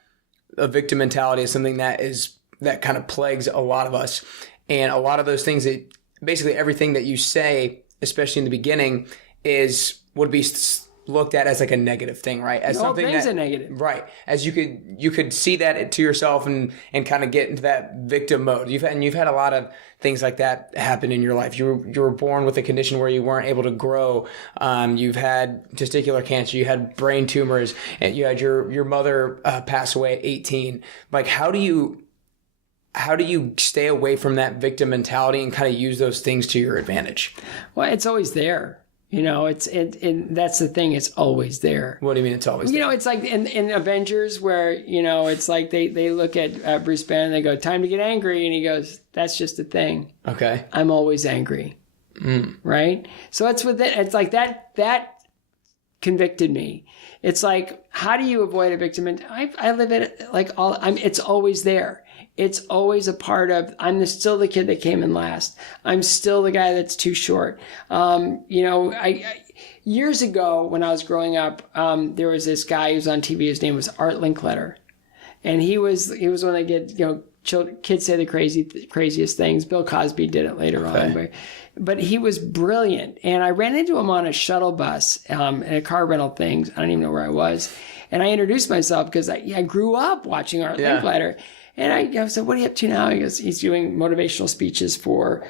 a victim mentality is something that kind of plagues a lot of us. And a lot of those things, basically everything that you say, especially in the beginning, would be looked at as like a negative thing, right? As something that's a negative, right? As you could see that to yourself and kind of get into that victim mode. You've had a lot of things like that happen in your life. You were born with a condition where you weren't able to grow. You've had testicular cancer. You had brain tumors, and you had your mother pass away at 18. Like, how do you stay away from that victim mentality and kind of use those things to your advantage? Well, it's always there. And that's the thing. It's always there. What do you mean it's always there? It's like in Avengers where, it's like they look at Bruce Banner and they go, time to get angry. And he goes, that's just a thing. Okay. I'm always angry. Right? So it's with it. It's like that convicted me. It's like, how do you avoid a victim? And I live it like it's always there. It's always a part of, I'm still the kid that came in last. I'm still the guy that's too short. Years ago when I was growing up, there was this guy who was on TV. His name was Art Linkletter. And he was one that kids say the craziest things. Bill Cosby did it later on. But he was brilliant. And I ran into him on a shuttle bus in a car rental thing. I don't even know where I was. And I introduced myself because I grew up watching Art Linkletter. And I said, what are you up to now? He goes, he's doing motivational speeches for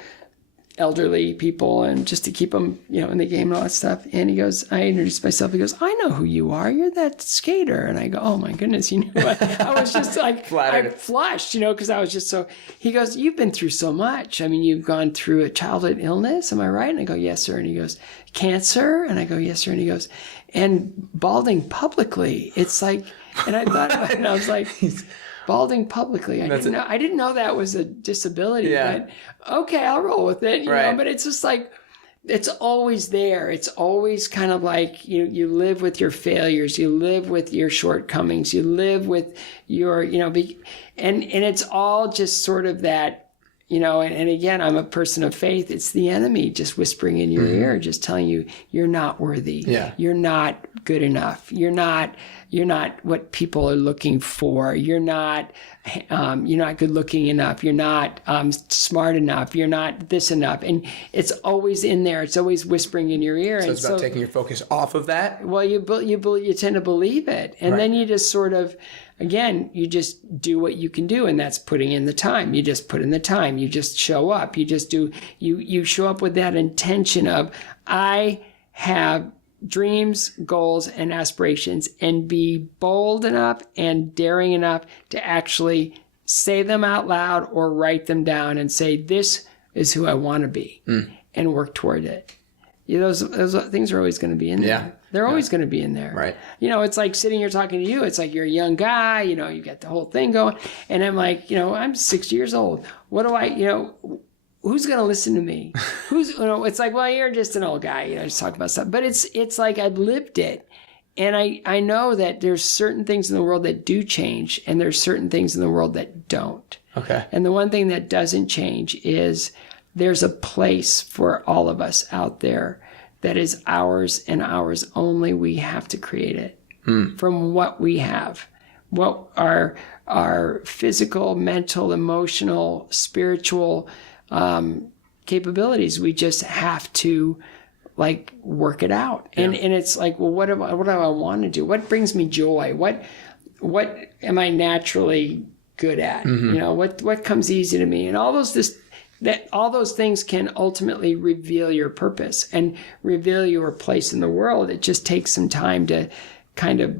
elderly people and just to keep them, in the game and all that stuff. And I introduced myself. He goes, I know who you are. You're that skater. And I go, oh my goodness, you know, I was just like, I flushed, because I was just so, he goes, you've been through so much. I mean, you've gone through a childhood illness. Am I right? And I go, yes, sir. And he goes, cancer? And I go, yes, sir. And he goes, and balding publicly. It's like, and I thought about it and I was like, balding publicly. I didn't know that was a disability. Yeah. But okay, I'll roll with it. You know, but it's just like, it's always there. It's always kind of like you live with your failures. You live with your shortcomings. You live with your, and it's all just sort of that, and again, I'm a person of faith. It's the enemy just whispering in your ear, just telling you, you're not worthy. Yeah. You're not good enough. You're not what people are looking for. You're not good looking enough. You're not smart enough. You're not this enough. And it's always in there. It's always whispering in your ear. So it's about taking your focus off of that? Well, you tend to believe it. And then you just sort of, again, you just do what you can do. And that's putting in the time. You just put in the time. You just show up. You just do, you show up with that intention of, I have dreams, goals, and aspirations, and be bold enough and daring enough to actually say them out loud or write them down and say, this is who I want to be, and work toward it. Those things are always going to be in there. Yeah. They're always going to be in there. Right. It's like sitting here talking to you. It's like you're a young guy, you got the whole thing going. And I'm like, I'm 60 years old. What do I, who's going to listen to me? It's like, well, you're just an old guy, just talk about stuff. But it's like I've lived it. And I know that there's certain things in the world that do change, and there's certain things in the world that don't. Okay. And the one thing that doesn't change is there's a place for all of us out there that is ours and ours only. We have to create it from what we have, what our physical, mental, emotional, spiritual capabilities. We just have to work it out. And it's like, well, what do I want to do? What brings me joy? What am I naturally good at? What comes easy to me? And all those things can ultimately reveal your purpose and reveal your place in the world. It just takes some time to kind of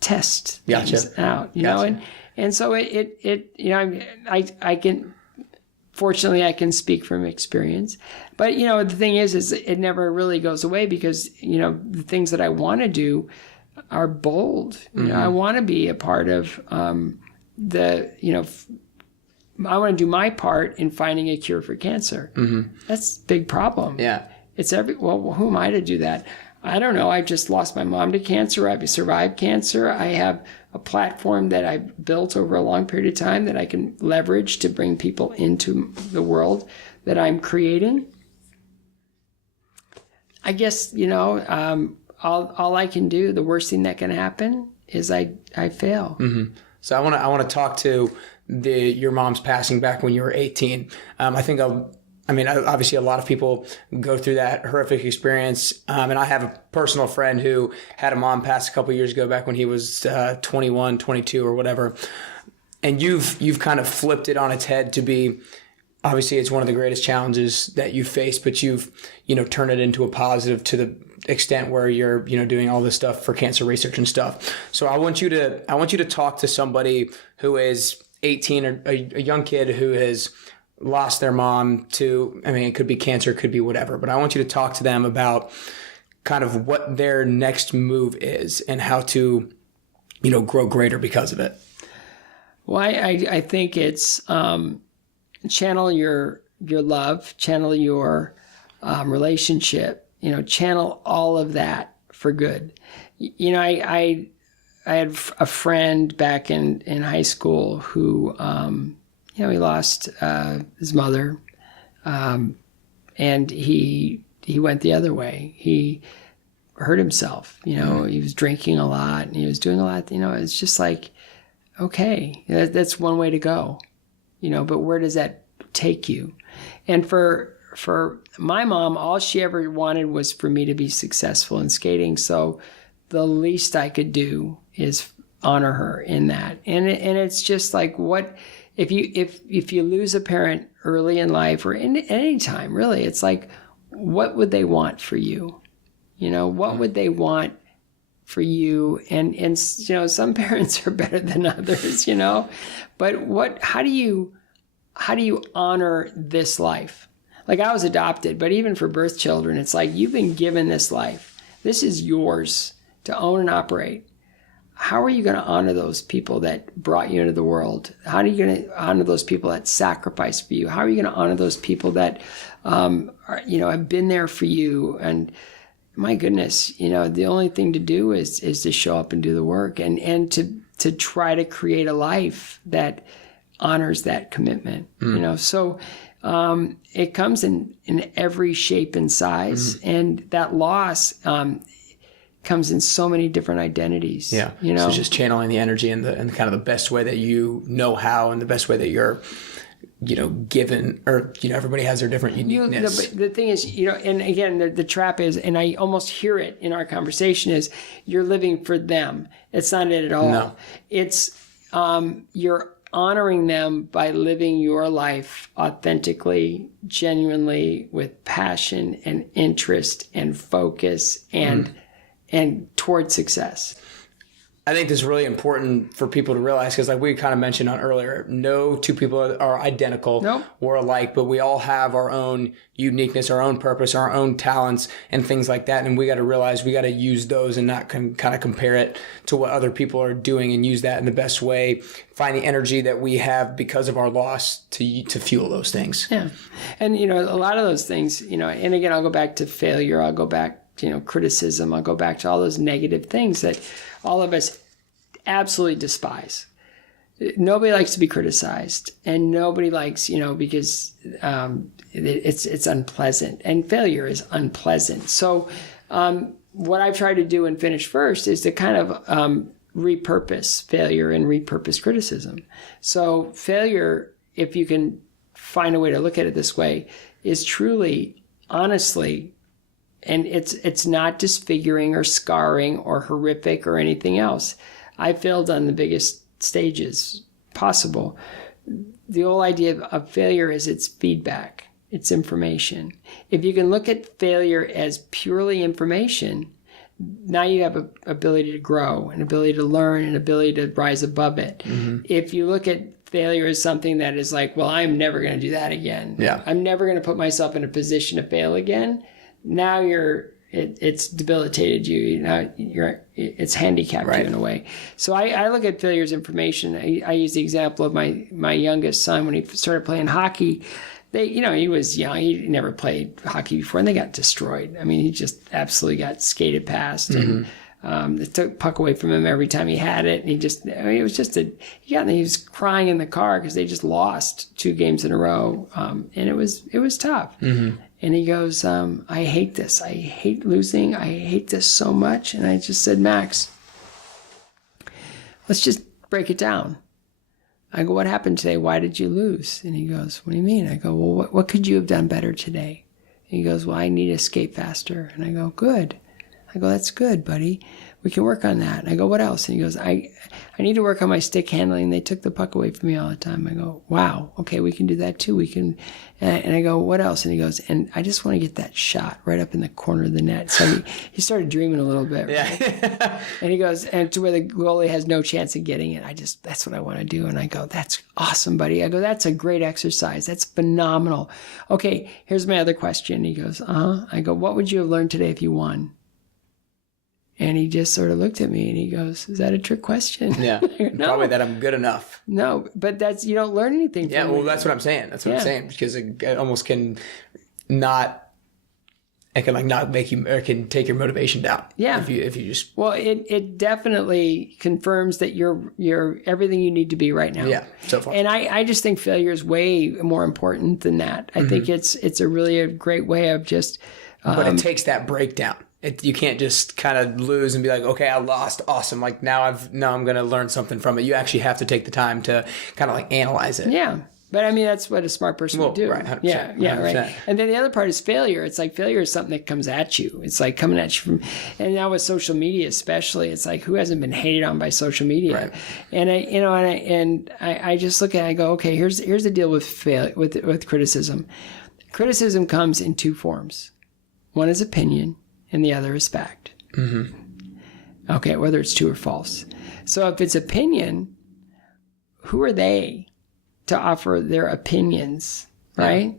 test things out, know, and so I can, fortunately I can speak from experience, but the thing is it never really goes away because, the things that I want to do are bold. I want to be a part of, I want to do my part in finding a cure for cancer. That's a big problem. Yeah. Well, who am I to do that? I don't know. I just lost my mom to cancer. I've survived cancer. I have a platform that I've built over a long period of time that I can leverage to bring people into the world that I'm creating. I guess, all I can do, the worst thing that can happen is I fail. So I want to talk to your mom's passing back when you were 18. Obviously a lot of people go through that horrific experience. And I have a personal friend who had a mom pass a couple of years ago back when he was 21, 22 or whatever. And you've kind of flipped it on its head to be, obviously it's one of the greatest challenges that you face, but you've, turned it into a positive to the extent where you're, doing all this stuff for cancer research and stuff. So I want you to talk to somebody who is 18 or a young kid who has lost their mom to, it could be cancer, it could be whatever, but I want you to talk to them about kind of what their next move is and how to, grow greater because of it. Well, I think it's channel your love, channel your relationship, channel all of that for good. I had a friend back in high school who, he lost his mother, and he went the other way. He hurt himself. He was drinking a lot, and he was doing a lot. It's just like, okay, that's one way to go. But where does that take you? And for my mom, all she ever wanted was for me to be successful in skating. So the least I could do is honor her in that. And it's just like, what, if you lose a parent early in life or in any time, really, it's like, what would they want for you? What would they want for you? And some parents are better than others, but how do you honor this life? Like, I was adopted, but even for birth children, it's like, you've been given this life. This is yours to own and operate. How are you going to honor those people that brought you into the world? How are you going to honor those people that sacrificed for you? How are you going to honor those people that, have been there for you? And my goodness, the only thing to do is to show up and do the work and to try to create a life that honors that commitment, So it comes in every shape and size, and that loss comes in so many different identities. Yeah. So just channeling the energy in the kind of the best way that you know how, and the best way that you're, given, or, everybody has their different uniqueness. But the thing is, and again, the trap is, and I almost hear it in our conversation, is you're living for them. It's not it at all. No. It's, you're honoring them by living your life authentically, genuinely, with passion and interest and focus and toward success. I think this is really important for people to realize, because like we kind of mentioned on earlier, no two people are identical or alike, but we all have our own uniqueness, our own purpose, our own talents and things like that. And we got to realize we got to use those and not kind of compare it to what other people are doing, and use that in the best way. Find the energy that we have because of our loss to fuel those things. Yeah. And, a lot of those things, and again, I'll go back to failure. I'll go back to, criticism. I'll go back to all those negative things that all of us absolutely despise. Nobody likes to be criticized, and nobody likes, because it's unpleasant, and failure is unpleasant. So what I've tried to do and finish first is to kind of repurpose failure and repurpose criticism. So failure, if you can find a way to look at it this way, is truly, honestly, and it's not disfiguring or scarring or horrific or anything else. I failed on the biggest stages possible. The whole idea of failure is it's feedback, it's information. If you can look at failure as purely information, now you have an ability to grow, an ability to learn, an ability to rise above it. Mm-hmm. If you look at failure as something that is like, well, I'm never going to do that again. Yeah. I'm never going to put myself in a position to fail again. Now it's debilitated you. It's handicapped you in a way. So I look at failure as information. I use the example of my youngest son when he started playing hockey. He was young. He never played hockey before, and they got destroyed. I mean, he just absolutely got skated past, and they took puck away from him every time he had it. And he was crying in the car because they just lost 2 games in a row, and it was tough. Mm-hmm. And he goes, I hate this. I hate losing. I hate this so much. And I just said, Max, let's just break it down. I go, what happened today? Why did you lose? And he goes, what do you mean? I go, well, what could you have done better today? And he goes, well, I need to skate faster. And I go, good. I go, that's good, buddy. We can work on that. And I go, what else? And he goes, I need to work on my stick handling. They took the puck away from me all the time. I go, wow, okay, we can do that too. We can. And I go, what else? And he goes, and I just want to get that shot right up in the corner of the net. So he started dreaming a little bit. Right? Yeah. And he goes, and to where the goalie has no chance of getting it. That's what I want to do. And I go, that's awesome, buddy. I go, that's a great exercise. That's phenomenal. Okay, here's my other question. He goes, I go, what would you have learned today if you won? And he just sort of looked at me and he goes, is that a trick question? Yeah. Go, no. Probably that I'm good enough. No, but you don't learn anything from well, that's what I'm saying. That's what I'm saying. Because it almost can not make you, or can take your motivation down. Yeah. If you just. Well, it definitely confirms that you're everything you need to be right now. Yeah. So far. And I just think failure is way more important than that. I think it's a great way of just. But it takes that breakdown. You can't just kind of lose and be like, okay, I lost. Awesome. Like now I'm going to learn something from it. You actually have to take the time to kind of like analyze it. Yeah. But I mean, that's what a smart person would do. Right, 100%, yeah, 100%. right. And then the other part is failure. It's like failure is something that comes at you. It's like coming at you from, and now with social media especially, it's like who hasn't been hated on by social media? Right. And I just look at it, I go, okay, here's the deal with criticism. Criticism comes in two forms. One is opinion, and the other is fact. Mm-hmm. Okay, whether it's true or false. So if it's opinion, who are they to offer their opinions, right?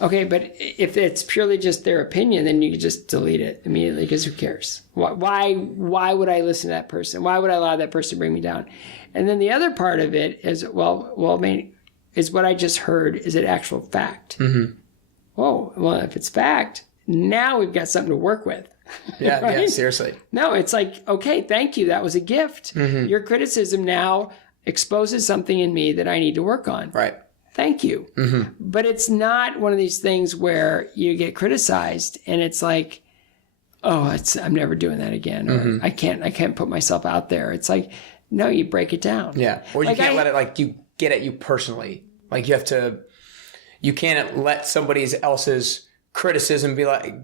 Yeah. Okay, but if it's purely just their opinion, then you can just delete it immediately because who cares? Why would I listen to that person? Why would I allow that person to bring me down? And then the other part of it is, is what I just heard, is it actual fact? Mm-hmm. Oh, well, if it's fact, now we've got something to work with. Yeah, right? Yeah, seriously. No, it's like, okay, thank you. That was a gift. Mm-hmm. Your criticism now exposes something in me that I need to work on. Right. Thank you. Mm-hmm. But it's not one of these things where you get criticized and it's like, oh, I'm never doing that again. Or mm-hmm. I can't put myself out there. It's like, no, you break it down. Yeah. Or you can't let it like you get at you personally. Like you can't let somebody else's criticism be like,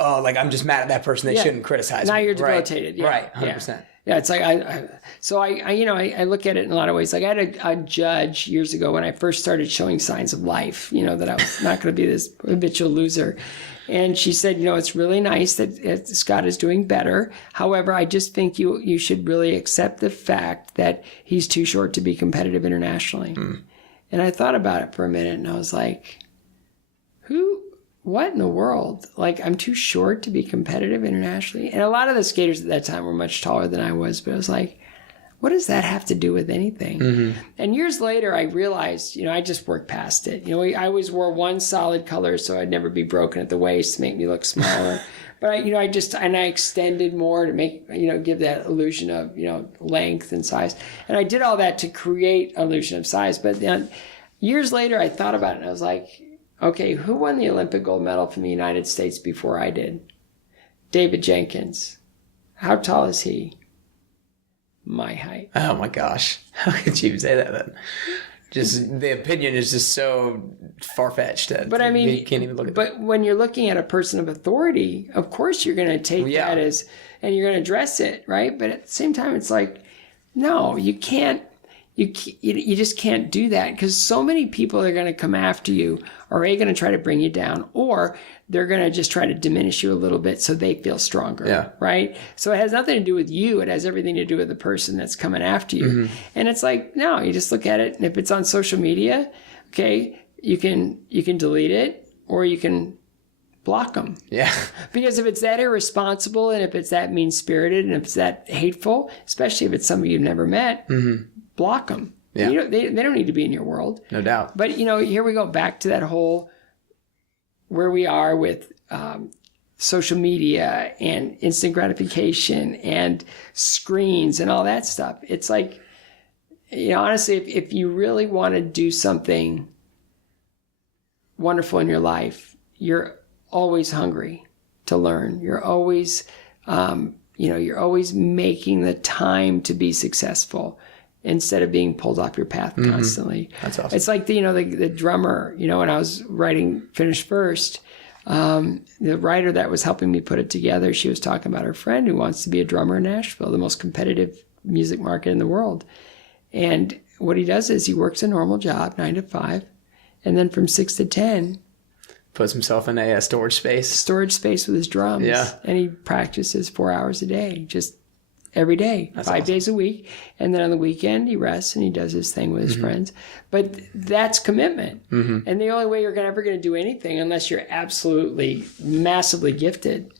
oh, like I'm just mad at that person. They shouldn't criticize me. Now you're debilitated. Right. Yeah. Right. 100%. Yeah, it's like I look at it in a lot of ways. Like I had a judge years ago when I first started showing signs of life, that I was not going to be this habitual loser. And she said, it's really nice that Scott is doing better. However, I just think you should really accept the fact that he's too short to be competitive internationally. Mm. And I thought about it for a minute and I was like, what in the world? Like, I'm too short to be competitive internationally. And a lot of the skaters at that time were much taller than I was, but I was like, what does that have to do with anything? Mm-hmm. And years later, I realized, I just worked past it. I always wore one solid color so I'd never be broken at the waist to make me look smaller. But I extended more to make, give that illusion of, length and size. And I did all that to create illusion of size. But then years later, I thought about it and I was like, okay, who won the Olympic gold medal from the United States before I did? David Jenkins. How tall is he? My height. Oh my gosh. How could you say that then? Just the opinion is just so far-fetched that you can't even look at it. But when you're looking at a person of authority, of course you're going to take that as, and you're going to address it, right? But at the same time, it's like, no, you can't. You just can't do that because so many people are going to come after you are going to try to bring you down or they're going to just try to diminish you a little bit so they feel stronger, right? So it has nothing to do with you. It has everything to do with the person that's coming after you. Mm-hmm. And it's like, no, you just look at it. And if it's on social media, okay, you can delete it or you can block them. Yeah. Because if it's that irresponsible and if it's that mean-spirited and if it's that hateful, especially if it's somebody you've never met, mm-hmm. block them. Yeah. They don't need to be in your world. No doubt. But, here we go back to that whole where we are with social media and instant gratification and screens and all that stuff. It's like, honestly, if you really want to do something wonderful in your life, you're always hungry to learn. You're always, you're always making the time to be successful instead of being pulled off your path constantly. Mm-hmm. That's awesome. It's like the drummer, when I was writing Finish First, the writer that was helping me put it together, she was talking about her friend who wants to be a drummer in Nashville, the most competitive music market in the world. And what he does is he works a normal job, 9 to 5, and then from 6 to 10, puts himself in a storage space with his drums. Yeah. And he practices 4 hours a day, just every day, that's 5 days a week. And then on the weekend, he rests and he does his thing with his mm-hmm. friends. But that's commitment. Mm-hmm. And the only way you're ever going to do anything, unless you're absolutely massively gifted,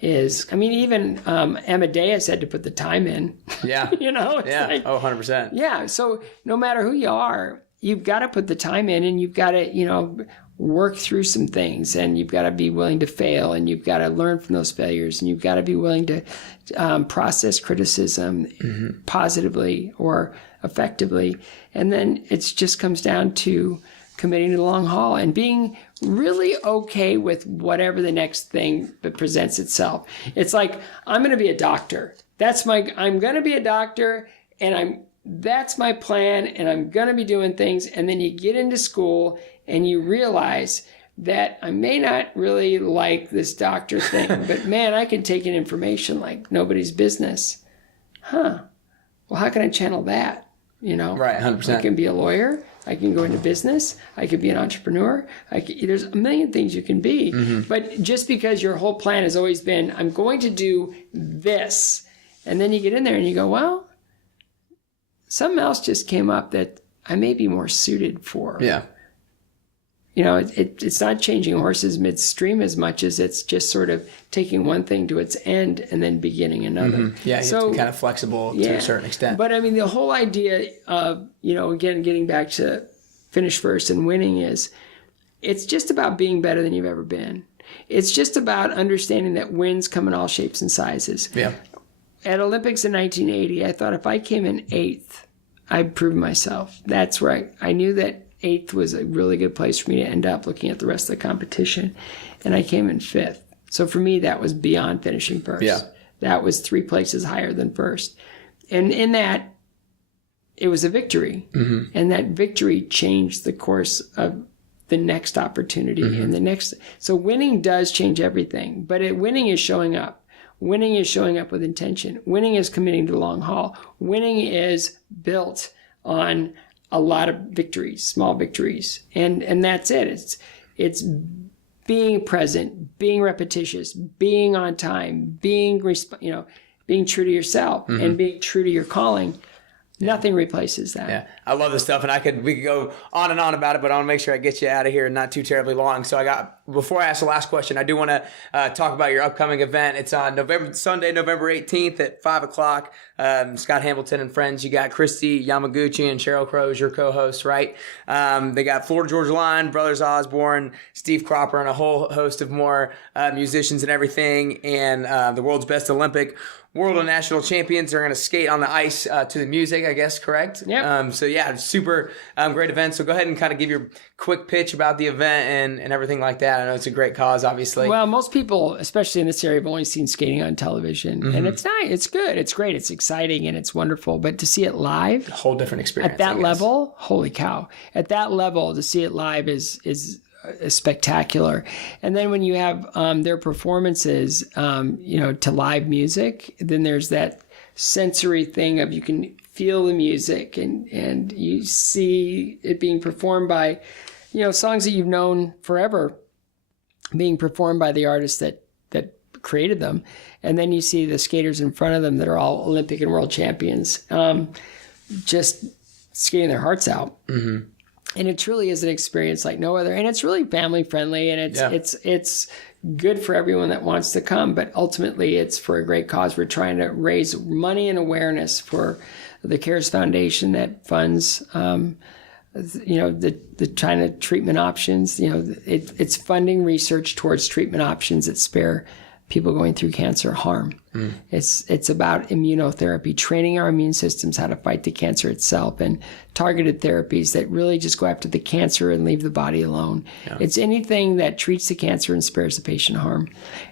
is, even Amadeus had to put the time in. Yeah. It's like, 100%. Yeah. So no matter who you are, you've got to put the time in and you've got to, work through some things and you've got to be willing to fail and you've got to learn from those failures and you've got to be willing to process criticism mm-hmm. positively or effectively. And then it just comes down to committing to the long haul and being really okay with whatever the next thing that presents itself. It's like, I'm going to be a doctor. I'm going to be a doctor and that's my plan, and I'm going to be doing things. And then you get into school and you realize that I may not really like this doctor thing, but man, I can take in information like nobody's business. Well, how can I channel that? Right, 100%. I can be a lawyer. I can go into business. I could be an entrepreneur. There's a million things you can be. But just because your whole plan has always been, I'm going to do this, and then you get in there and you go, well, something else just came up that I may be more suited for. Yeah. It's not changing horses midstream as much as it's just sort of taking one thing to its end and then beginning another. Yeah, you have to be kind of flexible to a certain extent. But I mean, the whole idea of, again, getting back to finish first and winning it's just about being better than you've ever been. It's just about understanding that wins come in all shapes and sizes. Yeah. At Olympics in 1980, I thought if I came in 8th, I'd prove myself. That's right. I knew that 8th was a really good place for me to end up looking at the rest of the competition. And I came in 5th. So for me, that was beyond finishing first. Yeah. That was 3 places higher than first. And in that, it was a victory. And that victory changed the course of the next opportunity and the next. So winning does change everything. But winning is showing up. Winning is showing up with intention. Winning is committing to the long haul. Winning is built on a lot of victories, small victories. And that's it. It's being present, being repetitious, being on time, being true to yourself and being true to your calling. Nothing replaces that. Yeah, I love this stuff, and we could go on and on about it, but I want to make sure I get you out of here not too terribly long. So before I ask the last question, I do want to talk about your upcoming event. It's on Sunday, November 18th at 5:00. Scott Hamilton and friends. You got Kristi, Yamaguchi, and Cheryl Crow as your co-hosts, right? They got Florida Georgia Line, Brothers Osborne, Steve Cropper, and a whole host of more musicians and everything, and the world's best Olympic world and national champions are going to skate on the ice to the music, I guess, correct? Yeah. So yeah, super great event. So go ahead and kind of give your quick pitch about the event and everything like that. I know it's a great cause, obviously. Well, most people, especially in this area, have only seen skating on television. And it's nice. It's good. It's great. It's exciting and it's wonderful. But to see it live, a whole different experience. At that level, holy cow. At that level, to see it live is spectacular. And then when you have their performances, to live music, then there's that sensory thing of you can feel the music and you see it being performed by, songs that you've known forever being performed by the artists that created them. And then you see the skaters in front of them that are all Olympic and world champions, just skating their hearts out. And it truly is an experience like no other. And it's really family friendly, and it's good for everyone that wants to come. But ultimately, it's for a great cause. We're trying to raise money and awareness for the CARES Foundation that funds, the China treatment options. It's funding research towards treatment options that spare people going through cancer harm. It's about immunotherapy, training our immune systems how to fight the cancer itself, and targeted therapies that really just go after the cancer and leave the body alone. Yeah. It's anything that treats the cancer and spares the patient harm.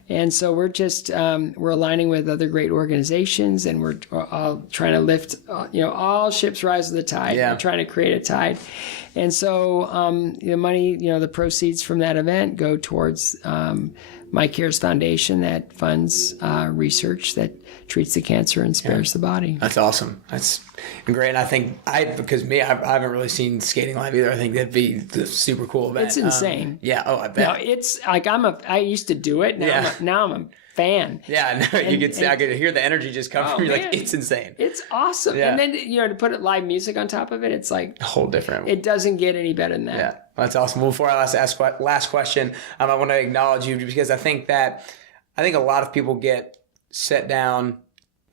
And so we're just, we're aligning with other great organizations, and we're all trying to lift, all ships rise with the tide. Yeah. We're trying to create a tide. And so the money, the proceeds from that event go towards My CARES Foundation that funds research that treats the cancer and spares the body. That's awesome. That's great. And I think I haven't really seen skating live either. I think that'd be the super cool event. It's insane. Yeah. Oh, I bet. No, it's like I used to do it. Now I'm a fan. Yeah. No, I could hear the energy just come from you. Like, it's insane. It's awesome. Yeah. And then, to put live music on top of it, it's like a whole different. It doesn't get any better than that. Yeah. Well, that's awesome. Well, before I ask last question, I want to acknowledge you because I think a lot of people get set down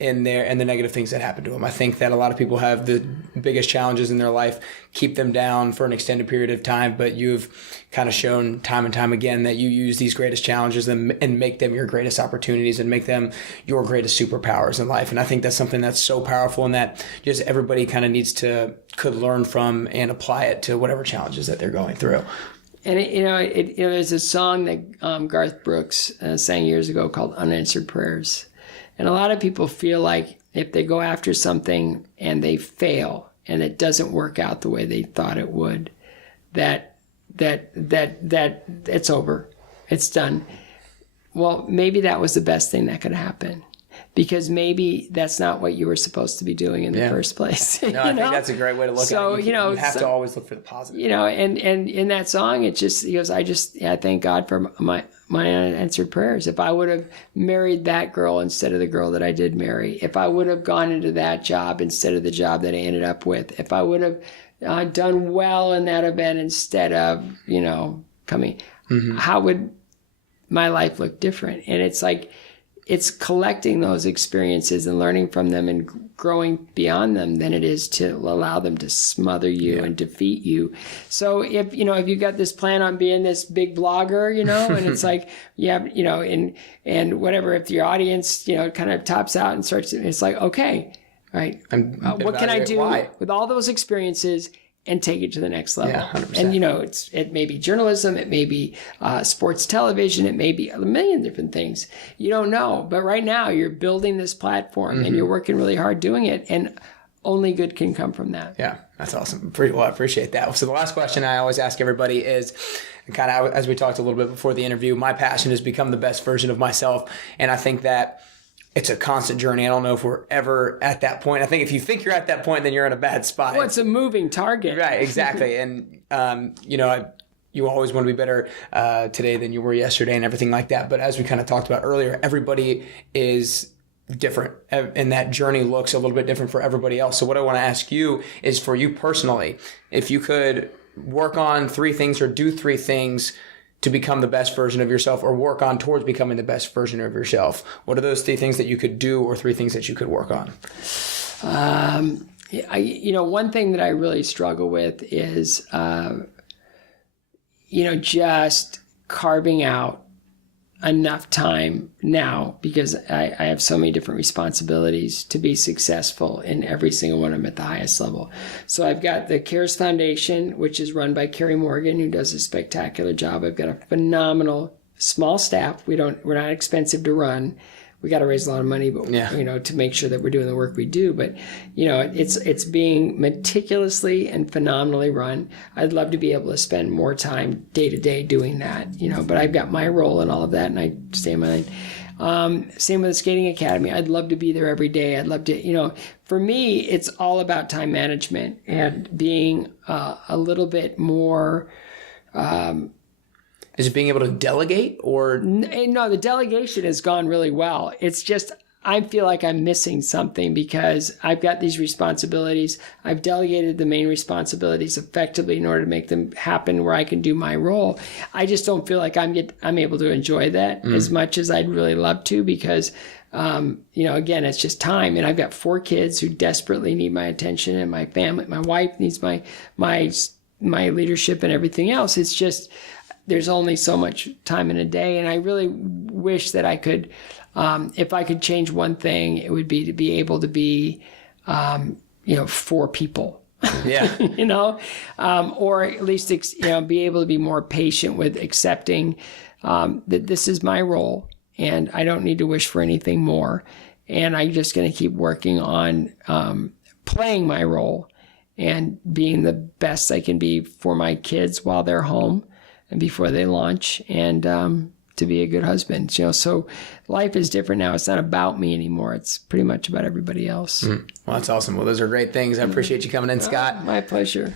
in the negative things that happen to them. I think that a lot of people have the biggest challenges in their life, keep them down for an extended period of time, but you've kind of shown time and time again that you use these greatest challenges and make them your greatest opportunities and make them your greatest superpowers in life. And I think that's something that's so powerful and that just everybody kind of could learn from and apply it to whatever challenges that they're going through. And there's a song that Garth Brooks sang years ago called "Unanswered Prayers," and a lot of people feel like if they go after something and they fail and it doesn't work out the way they thought it would, that it's over. It's done. Well, maybe that was the best thing that could happen, because maybe that's not what you were supposed to be doing in the first place. No, I think that's a great way to look at it. You have to always look for the positive. And in that song, it just, he goes, I thank God for my unanswered prayers. If I would have married that girl instead of the girl that I did marry, if I would have gone into that job instead of the job that I ended up with, if I would have done well in that event instead of, coming, how would my life look different? And it's like, it's collecting those experiences and learning from them and growing beyond them than it is to allow them to smother you and defeat you. So if you got this plan on being this big blogger, and it's like, and whatever, if your audience, kind of tops out and starts, it's like, okay, right. What can I do with all those experiences and take it to the next level? Yeah, 100%. And, it may be journalism, it may be sports television, it may be a million different things. You don't know. But right now you're building this platform and you're working really hard doing it. And only good can come from that. Yeah, that's awesome. Well, I appreciate that. So the last question I always ask everybody is, kind of as we talked a little bit before the interview, my passion is become the best version of myself. And I think that it's a constant journey. I don't know if we're ever at that point. I think if you think you're at that point, then you're in a bad spot. Well, it's a moving target. Right, exactly. And, you always want to be better today than you were yesterday and everything like that. But as we kind of talked about earlier, everybody is different, and that journey looks a little bit different for everybody else. So what I want to ask you is, for you personally, if you could work on 3 things or do 3 things to become the best version of yourself, or work on towards becoming the best version of yourself, what are those 3 things that you could do, or 3 things that you could work on? One thing that I really struggle with is, just carving out enough time now, because I have so many different responsibilities to be successful in every single one of them at the highest level. So I've got the CARES Foundation, which is run by Carrie Morgan, who does a spectacular job. I've got a phenomenal small staff. We're not expensive to run. We got to raise a lot of money, but to make sure that we're doing the work we do. But it's being meticulously and phenomenally run. I'd love to be able to spend more time day to day doing that. But I've got my role in all of that, and I stay in my lane. Same with the skating academy. I'd love to be there every day. I'd love to. For me, it's all about time management and being a little bit more. Is it being able to delegate, or? No, the delegation has gone really well. It's just, I feel like I'm missing something because I've got these responsibilities. I've delegated the main responsibilities effectively in order to make them happen where I can do my role. I just don't feel like I'm able to enjoy that as much as I'd really love to, because, again, it's just time. And I've got 4 kids who desperately need my attention, and my family, my wife needs my leadership and everything else. It's just, there's only so much time in a day. And I really wish that I could, if I could change one thing, it would be to be able to be, for people. Yeah. Or at least, be able to be more patient with accepting that this is my role and I don't need to wish for anything more. And I'm just going to keep working on playing my role and being the best I can be for my kids while they're home and before they launch, and to be a good husband. So life is different now. It's not about me anymore. It's pretty much about everybody else. Well, that's awesome. Well, those are great things. I appreciate you coming in, Scott. My pleasure.